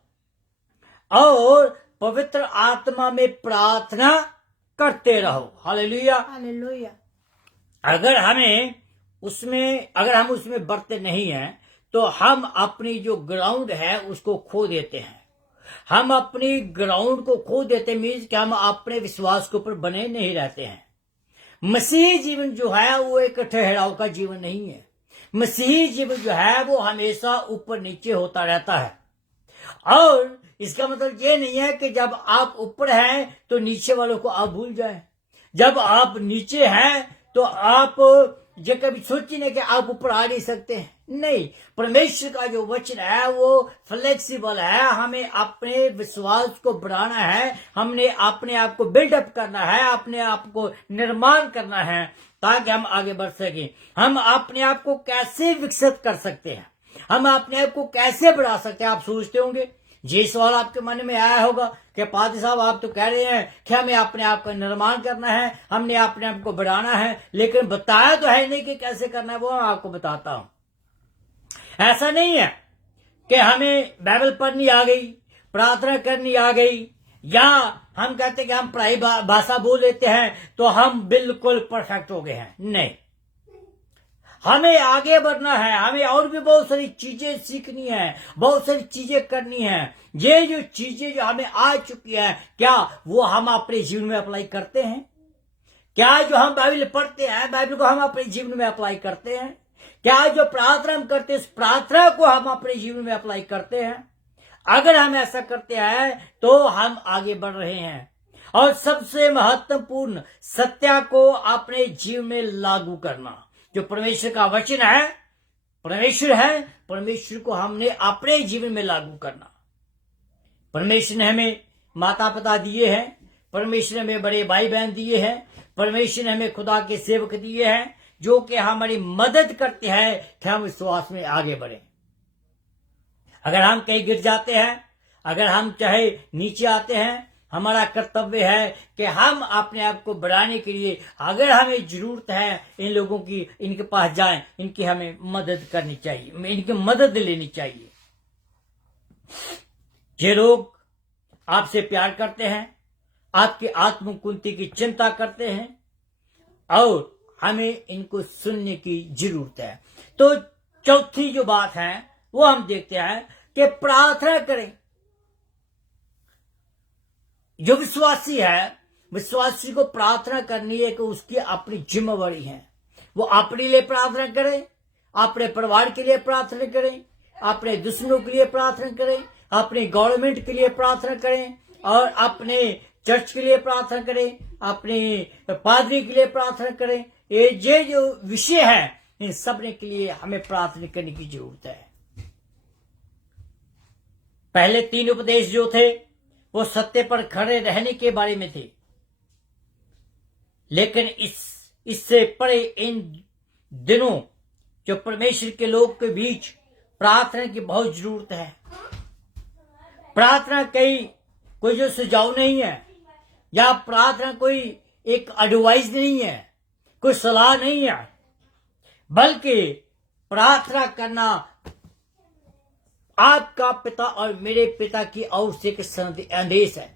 और पवित्र आत्मा में प्रार्थना करते रहो। हालेलुया। हालेलुया। अगर हम उसमें बढ़ते नहीं हैं तो हम अपनी जो ग्राउंड है उसको खो देते हैं। हम अपनी ग्राउंड को खो देते मीन्स कि हम अपने विश्वास के ऊपर बने नहीं रहते हैं। मसीही जीवन जो है वो एक ठहराव का जीवन नहीं है। मसीही जीवन जो है वो हमेशा ऊपर नीचे होता रहता है। और इसका मतलब ये नहीं है कि जब आप ऊपर हैं तो नीचे वालों को आप भूल जाएं। जब आप नीचे हैं तो आप ये कभी सोचिए नहीं कि आप ऊपर आ नहीं सकते हैं। नहीं, परमेश्वर का जो वचन है वो फ्लेक्सिबल है। हमें अपने विश्वास को बढ़ाना है, हमने अपने आप को बिल्डअप करना है, अपने आप को निर्माण करना है ताकि हम आगे बढ़ सकें। हम अपने आप को कैसे विकसित कर सकते हैं, हम अपने आप को कैसे बढ़ा सकते हैं। आप सोचते होंगे, ये सवाल आपके मन में आया होगा कि पादी साहब आप तो कह रहे हैं कि हमें अपने आप का निर्माण करना है, हमने अपने आप को बढ़ाना है, लेकिन बताया तो है नहीं कि कैसे करना है। वो मैं आपको बताता हूं। ऐसा नहीं है कि हमें बाइबल पढ़नी आ गई, प्रार्थना करनी आ गई, या हम कहते हैं कि हम पढ़ाई भाषा बोल लेते हैं तो हम बिल्कुल परफेक्ट हो गए हैं। नहीं, हमें आगे बढ़ना है, हमें और भी बहुत सारी चीजें सीखनी है, बहुत सारी चीजें करनी है। ये जो चीजें जो हमें आ चुकी है, क्या वो हम अपने जीवन में अप्लाई करते हैं? क्या जो हम बाइबल पढ़ते हैं, बाइबल को हम अपने जीवन में अप्लाई करते हैं? क्या जो प्रार्थना हम करते हैं, उस प्रार्थना को हम अपने जीवन में अप्लाई करते हैं? अगर हम ऐसा करते हैं तो हम आगे बढ़ रहे हैं। और सबसे महत्वपूर्ण, सत्य को अपने जीवन में लागू करना। जो परमेश्वर का वचन है, परमेश्वर है, परमेश्वर को हमने अपने जीवन में लागू करना। परमेश्वर ने हमें माता पिता दिए हैं, परमेश्वर ने हमें बड़े भाई बहन दिए हैं, परमेश्वर ने हमें खुदा के सेवक दिए हैं जो कि हमारी मदद करते हैं कि हम विश्वास में आगे बढ़ें। अगर हम कहीं गिर जाते हैं, अगर हम चाहे नीचे आते हैं, हमारा कर्तव्य है कि हम अपने आप को बढ़ाने के लिए, अगर हमें जरूरत है इन लोगों की, इनके पास जाएं, इनकी हमें मदद करनी चाहिए, इनकी मदद लेनी चाहिए। ये लोग आपसे प्यार करते हैं, आपकी आत्मकुंती की चिंता करते हैं और हमें इनको सुनने की जरूरत है। तो चौथी जो बात है वो हम देखते हैं कि प्रार्थना करें। जो विश्वासी है, विश्वासी को प्रार्थना करनी है कि उसकी अपनी जिम्मेवारी है। वो अपने लिए प्रार्थना करें, अपने परिवार के लिए प्रार्थना करें, अपने दुश्मनों के लिए प्रार्थना करें, अपने गवर्नमेंट के लिए प्रार्थना करें, और अपने चर्च के लिए प्रार्थना करें, अपने पादरी के लिए प्रार्थना करें। ये जो विषय है, इन सब के लिए हमें प्रार्थना करने की जरूरत है। पहले 3 उपदेश जो थे वो सत्य पर खड़े रहने के बारे में थे, लेकिन इससे परे इन दिनों जो परमेश्वर के लोग के बीच प्रार्थना की बहुत जरूरत है। प्रार्थना कोई जो सुझाव नहीं है, या प्रार्थना कोई एक एडवाइस नहीं है, कोई सलाह नहीं है, बल्कि प्रार्थना करना आपका पिता और मेरे पिता की ओर से एक आदेश है।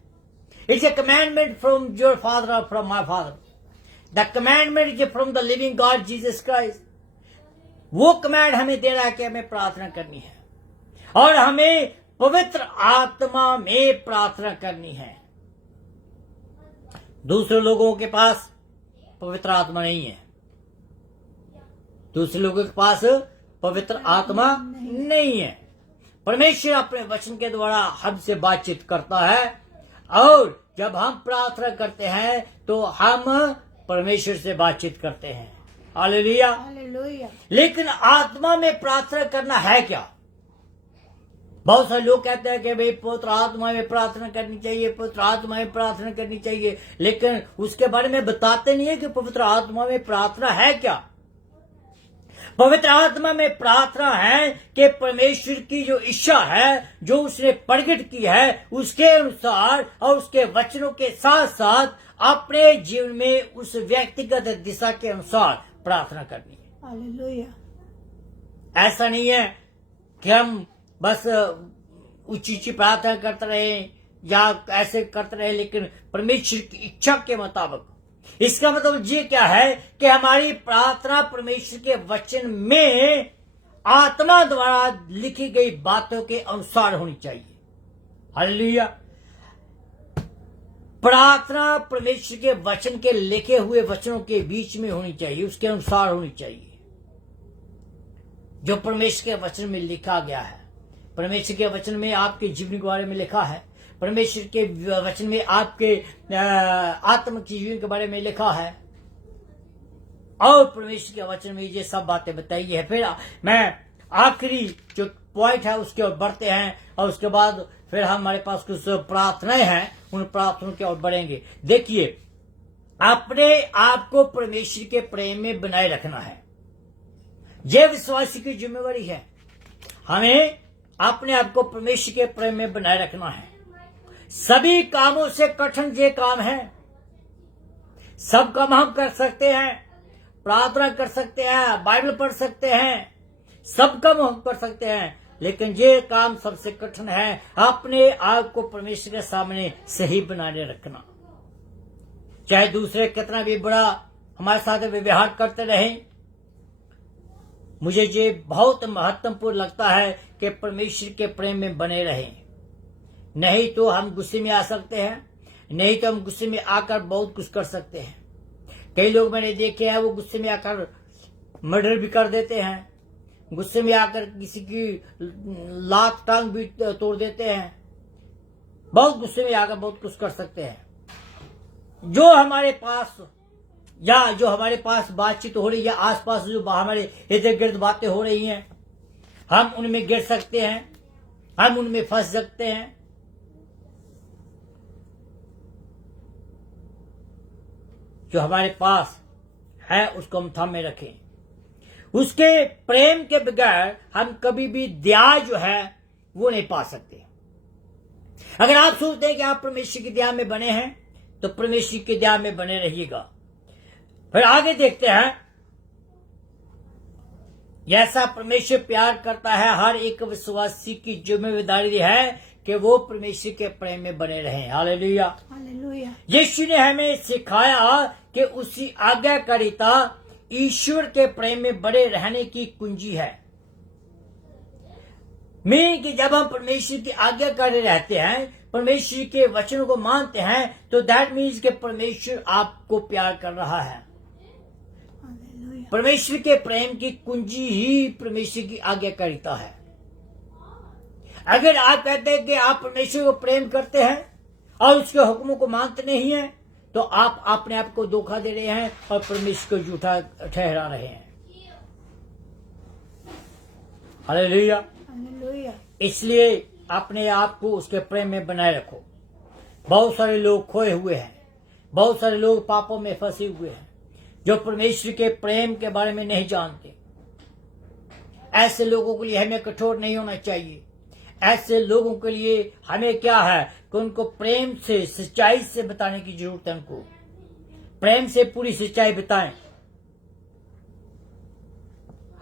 It's a commandment from your father और from my father. The commandment is from the living God Jesus Christ. वो कमांड हमें दे रहा है कि हमें प्रार्थना करनी है, और हमें पवित्र आत्मा में प्रार्थना करनी है। दूसरे लोगों के पास पवित्र आत्मा नहीं है, दूसरे लोगों के पास पवित्र आत्मा नहीं है। परमेश्वर अपने वचन के द्वारा हमसे बातचीत करता है, और जब हम प्रार्थना करते हैं तो हम परमेश्वर से बातचीत करते हैं। Hallelujah, hallelujah. लेकिन आत्मा में प्रार्थना करना है क्या? बहुत सारे लोग कहते हैं कि भाई पवित्र आत्मा में प्रार्थना करनी चाहिए, पवित्र आत्मा में प्रार्थना करनी चाहिए, लेकिन उसके बारे में बताते नहीं है कि पवित्र आत्मा में प्रार्थना है क्या। पवित्र आत्मा में प्रार्थना है कि परमेश्वर की जो इच्छा है, जो उसने प्रकट की है, उसके अनुसार और उसके वचनों के साथ साथ अपने जीवन में उस व्यक्तिगत दिशा के अनुसार प्रार्थना करनी है। हालेलुया। ऐसा नहीं है कि हम बस ऊंची ऊंची प्रार्थना करते रहे या ऐसे करते रहे, लेकिन परमेश्वर की इच्छा के मुताबिक। इसका मतलब ये क्या है कि हमारी प्रार्थना परमेश्वर के वचन में आत्मा द्वारा लिखी गई बातों के अनुसार होनी चाहिए। हालेलुया। प्रार्थना परमेश्वर के वचन के लिखे हुए वचनों के बीच में होनी चाहिए, उसके अनुसार होनी चाहिए जो परमेश्वर के वचन में लिखा गया है। परमेश्वर के वचन में आपके जीवन के बारे में लिखा है, परमेश्वर के वचन में आपके आत्म के जीवन के बारे में लिखा है, और परमेश्वर के वचन में ये सब बातें बताई है। फिर मैं आखिरी जो पॉइंट है उसके ओर बढ़ते हैं, और उसके बाद फिर हमारे पास कुछ प्रार्थनाएं हैं, उन प्रार्थनाओं की ओर बढ़ेंगे। देखिए, अपने आप को परमेश्वर के प्रेम में बनाए रखना है, यह विश्वासी की जिम्मेवारी है। हमें अपने आप को परमेश्वर के प्रेम में बनाए रखना है। सभी कामों से कठिन ये काम है। सब काम हम कर सकते हैं, प्रार्थना कर सकते हैं, बाइबल पढ़ सकते हैं, सब काम हम कर सकते हैं, लेकिन ये काम सबसे कठिन है, अपने आप को परमेश्वर के सामने सही बनाने रखना। चाहे दूसरे कितना भी बड़ा हमारे साथ व्यवहार करते रहें, मुझे ये बहुत महत्वपूर्ण लगता है कि परमेश्वर के प्रेम में बने रहें। नहीं तो हम गुस्से में आ सकते हैं, नहीं तो हम गुस्से में आकर बहुत कुछ कर सकते हैं। कई लोग मैंने देखे हैं, वो गुस्से में आकर मर्डर भी कर देते हैं, गुस्से में आकर किसी की लात टांग भी तोड़ देते हैं, बहुत गुस्से में आकर बहुत कुछ कर सकते हैं। जो हमारे पास बातचीत हो रही है, आसपास जो हमारे इर्द गिर्द बातें हो रही हैं, हम उनमें गिर सकते हैं, हम उनमें फंस सकते हैं। जो हमारे पास है उसको हम थामे रखें। उसके प्रेम के बगैर हम कभी भी दया जो है वो नहीं पा सकते। अगर आप सोचते हैं कि आप परमेश्वर की दया में बने हैं, तो परमेश्वर की दया में बने रहिएगा। फिर आगे देखते हैं, जैसा परमेश्वर प्यार करता है, हर एक विश्वासी की जिम्मेदारी है कि वो परमेश्वर के प्रेम में बने रहें। Hallelujah, hallelujah. यीशु ने हमें सिखाया कि उसी आज्ञाकारिता ईश्वर के प्रेम में बने रहने की कुंजी है। मीन कि जब हम परमेश्वर की आज्ञाकारी रहते हैं, परमेश्वर के वचनों को मानते हैं, तो दैट मीन्स कि परमेश्वर आपको प्यार कर रहा है। परमेश्वर के प्रेम की कुंजी ही परमेश्वर की आज्ञाकारिता है। अगर आप कहते हैं कि आप परमेश्वर को प्रेम करते हैं और उसके हुक्मों को मानते नहीं हैं, तो आप अपने आप को धोखा दे रहे हैं और परमेश्वर को झूठा ठहरा रहे हैं। हालेलुया। हालेलुया। इसलिए अपने आप को उसके प्रेम में बनाए रखो। बहुत सारे लोग खोए हुए हैं, बहुत सारे लोग पापों में फंसे हुए हैं, जो परमेश्वर के प्रेम के बारे में नहीं जानते। ऐसे लोगों के लिए हमें कठोर नहीं होना चाहिए। ऐसे लोगों के लिए हमें क्या है कि उनको प्रेम से, सच्चाई से बताने की जरूरत है। उनको प्रेम से पूरी सच्चाई बताएं।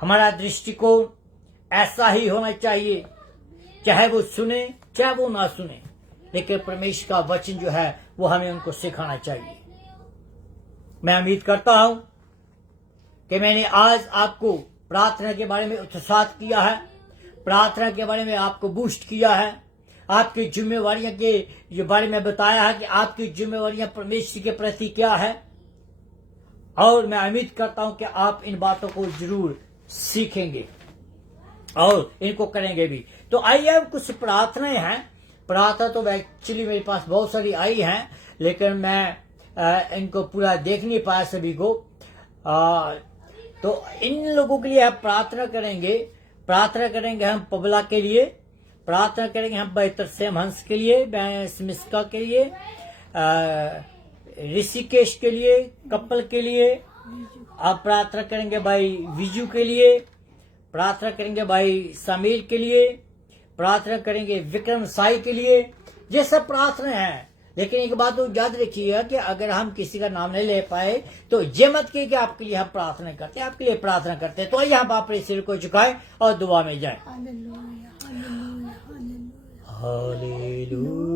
हमारा दृष्टिकोण ऐसा ही होना चाहिए, चाहे वो सुने चाहे वो ना सुने, लेकिन परमेश्वर का वचन जो है वो हमें उनको सिखाना चाहिए। मैं उम्मीद करता हूं कि मैंने आज आपको प्रार्थना के बारे में उत्साहित किया है, प्रार्थना के बारे में आपको बूस्ट किया है, आपकी जिम्मेवारियों के बारे में बताया है कि आपकी जिम्मेवारियां परमेश्वर के प्रति क्या है। और मैं उम्मीद करता हूं कि आप इन बातों को जरूर सीखेंगे और इनको करेंगे भी। तो आइए अब कुछ प्रार्थनाएं हैं। प्रार्थना तो एक्चुअली मेरे पास बहुत सारी आई हैं, लेकिन मैं इनको पूरा देख नहीं पाया सभी को। तो इन लोगों के लिए आप प्रार्थना करेंगे। प्रार्थना करेंगे हम पबला के लिए, प्रार्थना करेंगे हम भाई तरसेम हंस के लिए, भाई स्मिस्का के लिए, ऋषिकेश के लिए, कपल के लिए। आप प्रार्थना करेंगे भाई विजू के लिए, प्रार्थना करेंगे भाई समीर के लिए, प्रार्थना करेंगे विक्रम साई के लिए। ये सब प्रार्थना है। लेकिन एक बात तो याद रखिएगा कि अगर हम किसी का नाम नहीं ले पाए तो ये मत कहिए कि आपके लिए हम प्रार्थना करते हैं, आपके लिए प्रार्थना करते हैं। तो आइए हम अपने सिर को झुकाएं और दुआ में जाएं। Hallelujah,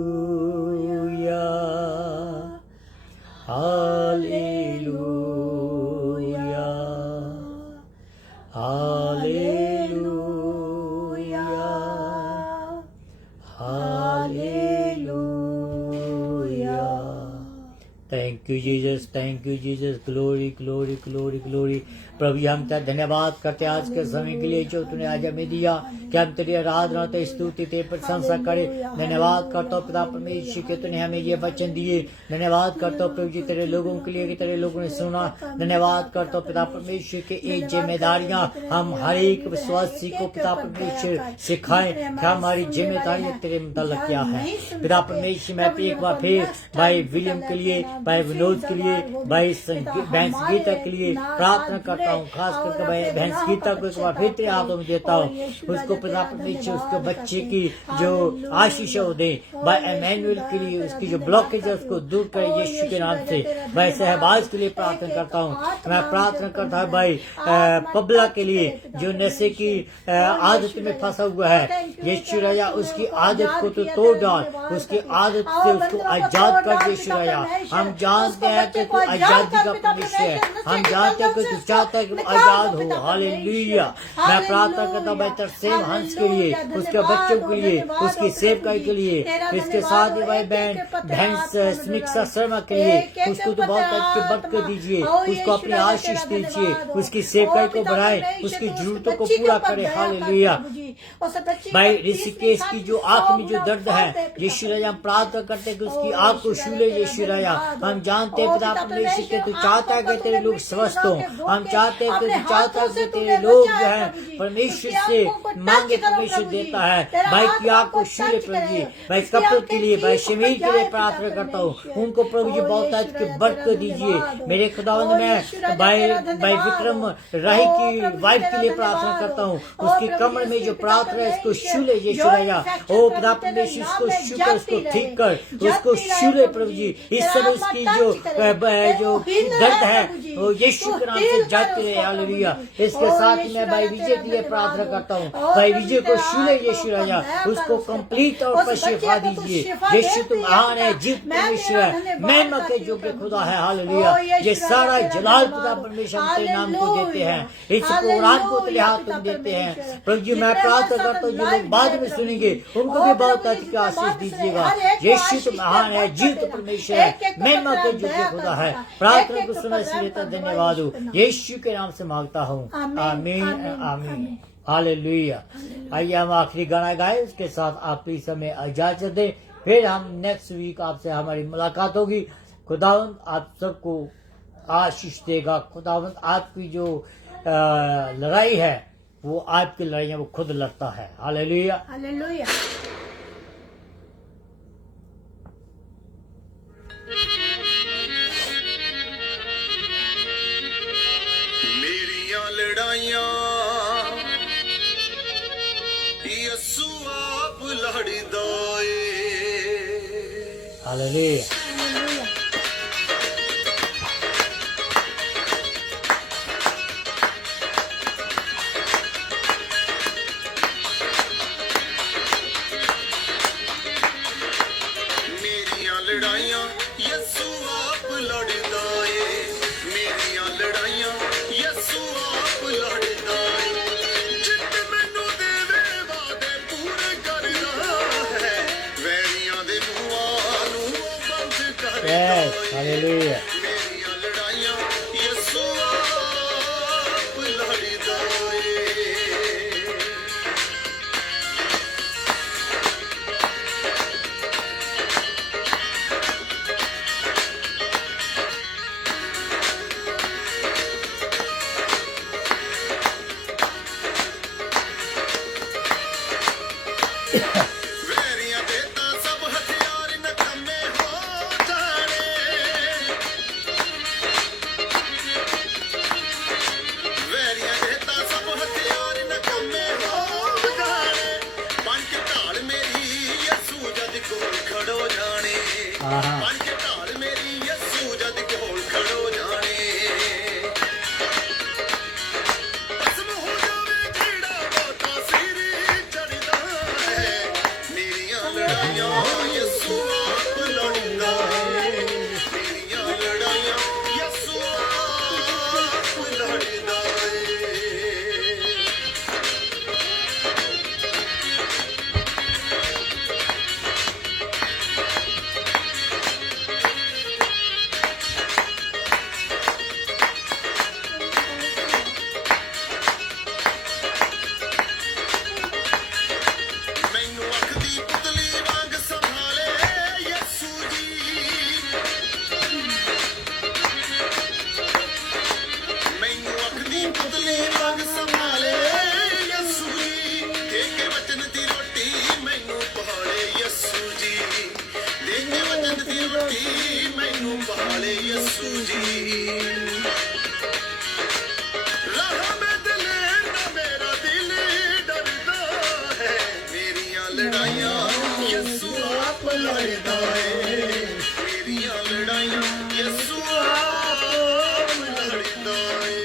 hallelujah, hallelujah, hallelujah. Thank you Jesus, thank you Jesus. Glory glory glory glory. प्रभु हम तेरा धन्यवाद करते आज के समय के लिए जो तूने आज हमें दिया, कि हम तेरी आराधना, तेरी स्तुति, तेरी प्रशंसा करें। धन्यवाद करता हूँ पिता परमेश्वर के तूने हमें ये वचन दिए। धन्यवाद करता हूँ प्रभु जी तेरे लोगों के लिए कि तेरे लोगों ने सुना। धन्यवाद करता हूँ पिता परमेश्वर के ये जिम्मेदारियां हम हर एक विश्वासी को पिता परमेश्वर सिखाएं कि हमारी जिम्मेदारियां तेरे मुताल्लिक क्या है। पिता परमेश्वर मैं एक बार फिर भाई विलियम के लिए, भाई विनोद के लिए, भाई बहन गीता के लिए प्रार्थना करता हूँ। खास करके भाई बहन गीता को एक बार फिर तेरे हाथों में देता हूँ। उसको पिता परमेश्वर उसके बच्चे की जो आशीष हो दे। भाई एमैनुअल के लिए उसकी जो ब्लॉकेज है उसको दूर करे यीशु के नाम से। भाई सहबाज के लिए प्रार्थना करता हूँ। मैं प्रार्थना करता हूँ भाई पबला के लिए जो नशे की आदत में फंसा हुआ है। यीशु राजा उसकी आदत को तो तोड़ डाल, उसकी आदत से उसको आजाद कर यीशु राजा। हम जानते हैं कि तू आजादी का परमेश्वर है। हम जानते हैं कि तू चाहता है कि वो आजाद हो। हालेलुया। मैं प्रार्थना करता हूँ भाई तरसेम हंस के लिए, उसके बच्चों के लिए, उसकी सेवकाई के लिए, इसके साथ ही भाई बहन स्मिक्षा शर्मा के लिए उसको तो बहुत अच्छी बरकत दीजिए, उसको अपनी आशीष दीजिए, उसकी सेवकाई को बढ़ाए, उसकी जरूरतों को पूरा करे। हालेलुया। भाई ऋषिकेश की जो आंख में जो दर्द है यीशु राजा हम प्रार्थना करते हैं कि उसकी आंख को छू ले यीशु राजा। हम जानते हैं पिता परमेश्वर के तू चाहता है कि तेरे लोग स्वस्थ हो। हम चाहते हैं कि तू चाहता है कि तेरे लोग जो है परमेश्वर से मांगे परमेश्वर देता है। भाई की आंख को छू ले प्रभु जी। भाई कपल के लिए, भाई शमीर के लिए प्रार्थना करता हूँ। उनको प्रभु जी बहुत की बरकत दीजिए मेरे खुदावंद। मैं भाई विक्रम राही की वाइफ के लिए प्रार्थना करता हूँ। उसकी कमर में जो प्रार्थना है इसको छू ले यीशु राजा। ओ पिता परमेश्वर इसको छू कर, उसको ठीक कर, उसको छू ले प्रभु जी। इस समय उसकी जो दर्द है वो यीशु के नाम से जाते रहे। हालेलुया। इसके साथ ही मैं भाई विजय के लिए प्रार्थना करता हूँ। भाई विजय को छू ले यीशु राजा, उसको कंप्लीट और पर शिफा दीजिए। यीशु तुम महान है, जीवित परमेश्वर है, महिमा के योग्य खुदा है। हालेलुया। ये सारा जलाल पिता परमेश्वर तेरे नाम को देते हैं, इस प्रोग्राम को तेरे हाथ तुम देते हैं। प्रभु जी मैं प्रार्थना करता हूँ जो लोग बाद में सुनेंगे उनको भी बहुत अच्छी आशीष दीजिएगा। यीशु तो महान है, जीवित परमेश्वर है, महिमा के योग्य खुदा है। प्रार्थना को सुना इसलिए तो धन्यवाद हो, यीशु के नाम से मांगता हूँ, आमीन आमीन हालेलुया। आइए हम आखिरी गाना गाए, उसके साथ आप इस समय इजाजत दें, फिर हम नेक्स्ट वीक आपसे हमारी मुलाकात होगी। खुदावंद आप सबको आशीष देगा। खुदावंद आपकी जो लड़ाई है वो आपकी लड़ाइयाँ वो खुद लड़ता है। Hallelujah hallelujah. मेरियां लड़ाइयां यसु आप लड़दा ए। हालेलुया। मेरियां लड़ाइयां यसु आप लड़दा ए। मेरियां लड़ाइयां यसु आप लड़दा ए। जित मैनू देवे वादे पूरे करदा है, वैरियां दे मुआं नू बंद करदा Yes, ए। हालेलुया। मेरियां लड़ाइयां यसु आप लड़दा ए। वैरियां दे तां सब हथियार नकम्मे हो जाने। वैरियां दे तां सब हथियार नकम्मे हो जाने। बन के ढाल मेरी यसू जद कोल खड़ो जाने। आहा। बन के ढाल मेरी यसू जद कोल खड़ो जाने। भस्म हो जावे जेड़ा बाता सिर चढ़दा है। मेरियां लड़ाइयां यसू आप लड़दा है। मेरियां लड़ाइयां यसू आप लड़दा है। ਮੈਨੂੰ ਅੱਖ ਦੀ ਪੁਤਲੀ ਵਾਂਗ ਸੰਭਾਲੇ ਯਿਸੂ ਜੀ। ਮੈਨੂੰ ਅੱਖ ਦੀ ਪੁਤਲੀ ਵਾਂਗ ਸੰਭਾਲੇ ਯਿਸੂ ਜੀ। ਦੇ ਕੇ ਵਚਨ ਦੀ ਰੋਟੀ ਮੈਨੂੰ ਪਹਾੜੇ ਯਿਸੂ ਜੀ। ਦੇ ਕੇ ਵਚਨ ਦੀ ਰੋਟੀ ਮੈਨੂੰ ਪਹਾੜੇ ਯਿਸੂ ਜੀ। ਰਾਹ ਮੈਂ ਦਿਲੇ ਨਾ ਮੇਰਾ ਦਿਲ ਡਰਦਾ ਹੈ। ਮੇਰੀਆਂ ਲੜਾਈਆਂ ਯਿਸੂ ਆਪ ਲੜਦਾ ਹੈ। ਮੇਰੀਆਂ ਲੜਾਈਆਂ ਯਿਸੂ ਆਪ ਲੜਦਾ ਹੈ।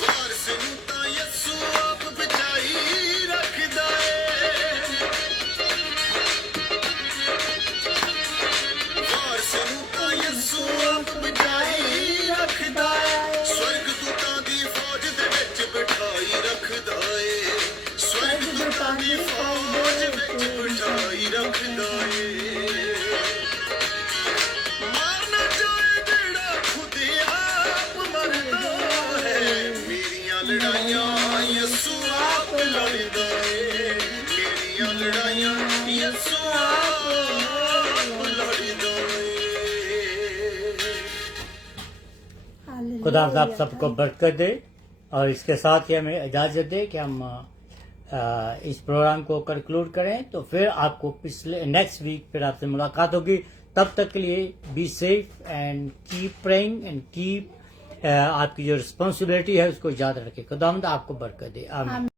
ਵਾਰਸ ਨੂੰ ਤਾਂ ਯਿਸੂ ਆਪ ਬਚਾਈ ਰੱਖਦਾ ਏ। ਵਾਰਸ ਨੂੰ ਤਾਂ ਯਿਸੂ ਆਪ ਬਚਾਈ ਰੱਖਦਾ ਏ। ਸਵਰਗ ਦੂਤਾਂ ਦੀ ਫੌਜ ਦੇ ਵਿੱਚ ਬਿਠਾਈ ਰੱਖਦਾ ਏ। ਸਵਰਗ ਦੂਤਾਂ ਦੀ ਫੌਜ ਵਿੱਚ ਬਿਠਾਈ ਰੱਖਦਾ ਏ। ਮਾਰਨਾ ਚਾਹੇ ਜਿਹੜਾ ਖੁਦ ਆਪ ਮਰਦਾ ਹੈ। ਮੇਰੀਆਂ ਲੜਾਈਆਂ ਯਿਸੂ ਆਪ ਲੜਦਾ ਏ। ਮੇਰੀਆਂ ਲੜਾਈਆਂ ਯਿਸੂ ਆਪ ਲੜਦਾ ਏ। हालेलुया। खुदा आप सबको बरकत दे और इसके साथ ही हमें इजाजत दे कि हम इस प्रोग्राम को कंक्लूड करें। तो फिर आपको पिछले नेक्स्ट वीक फिर आपसे मुलाकात होगी। तब तक के लिए be safe and keep praying and keep आपकी जो रिस्पॉन्सिबिलिटी है उसको याद रखें। खुदावंद आपको बरकत दे। आमीन।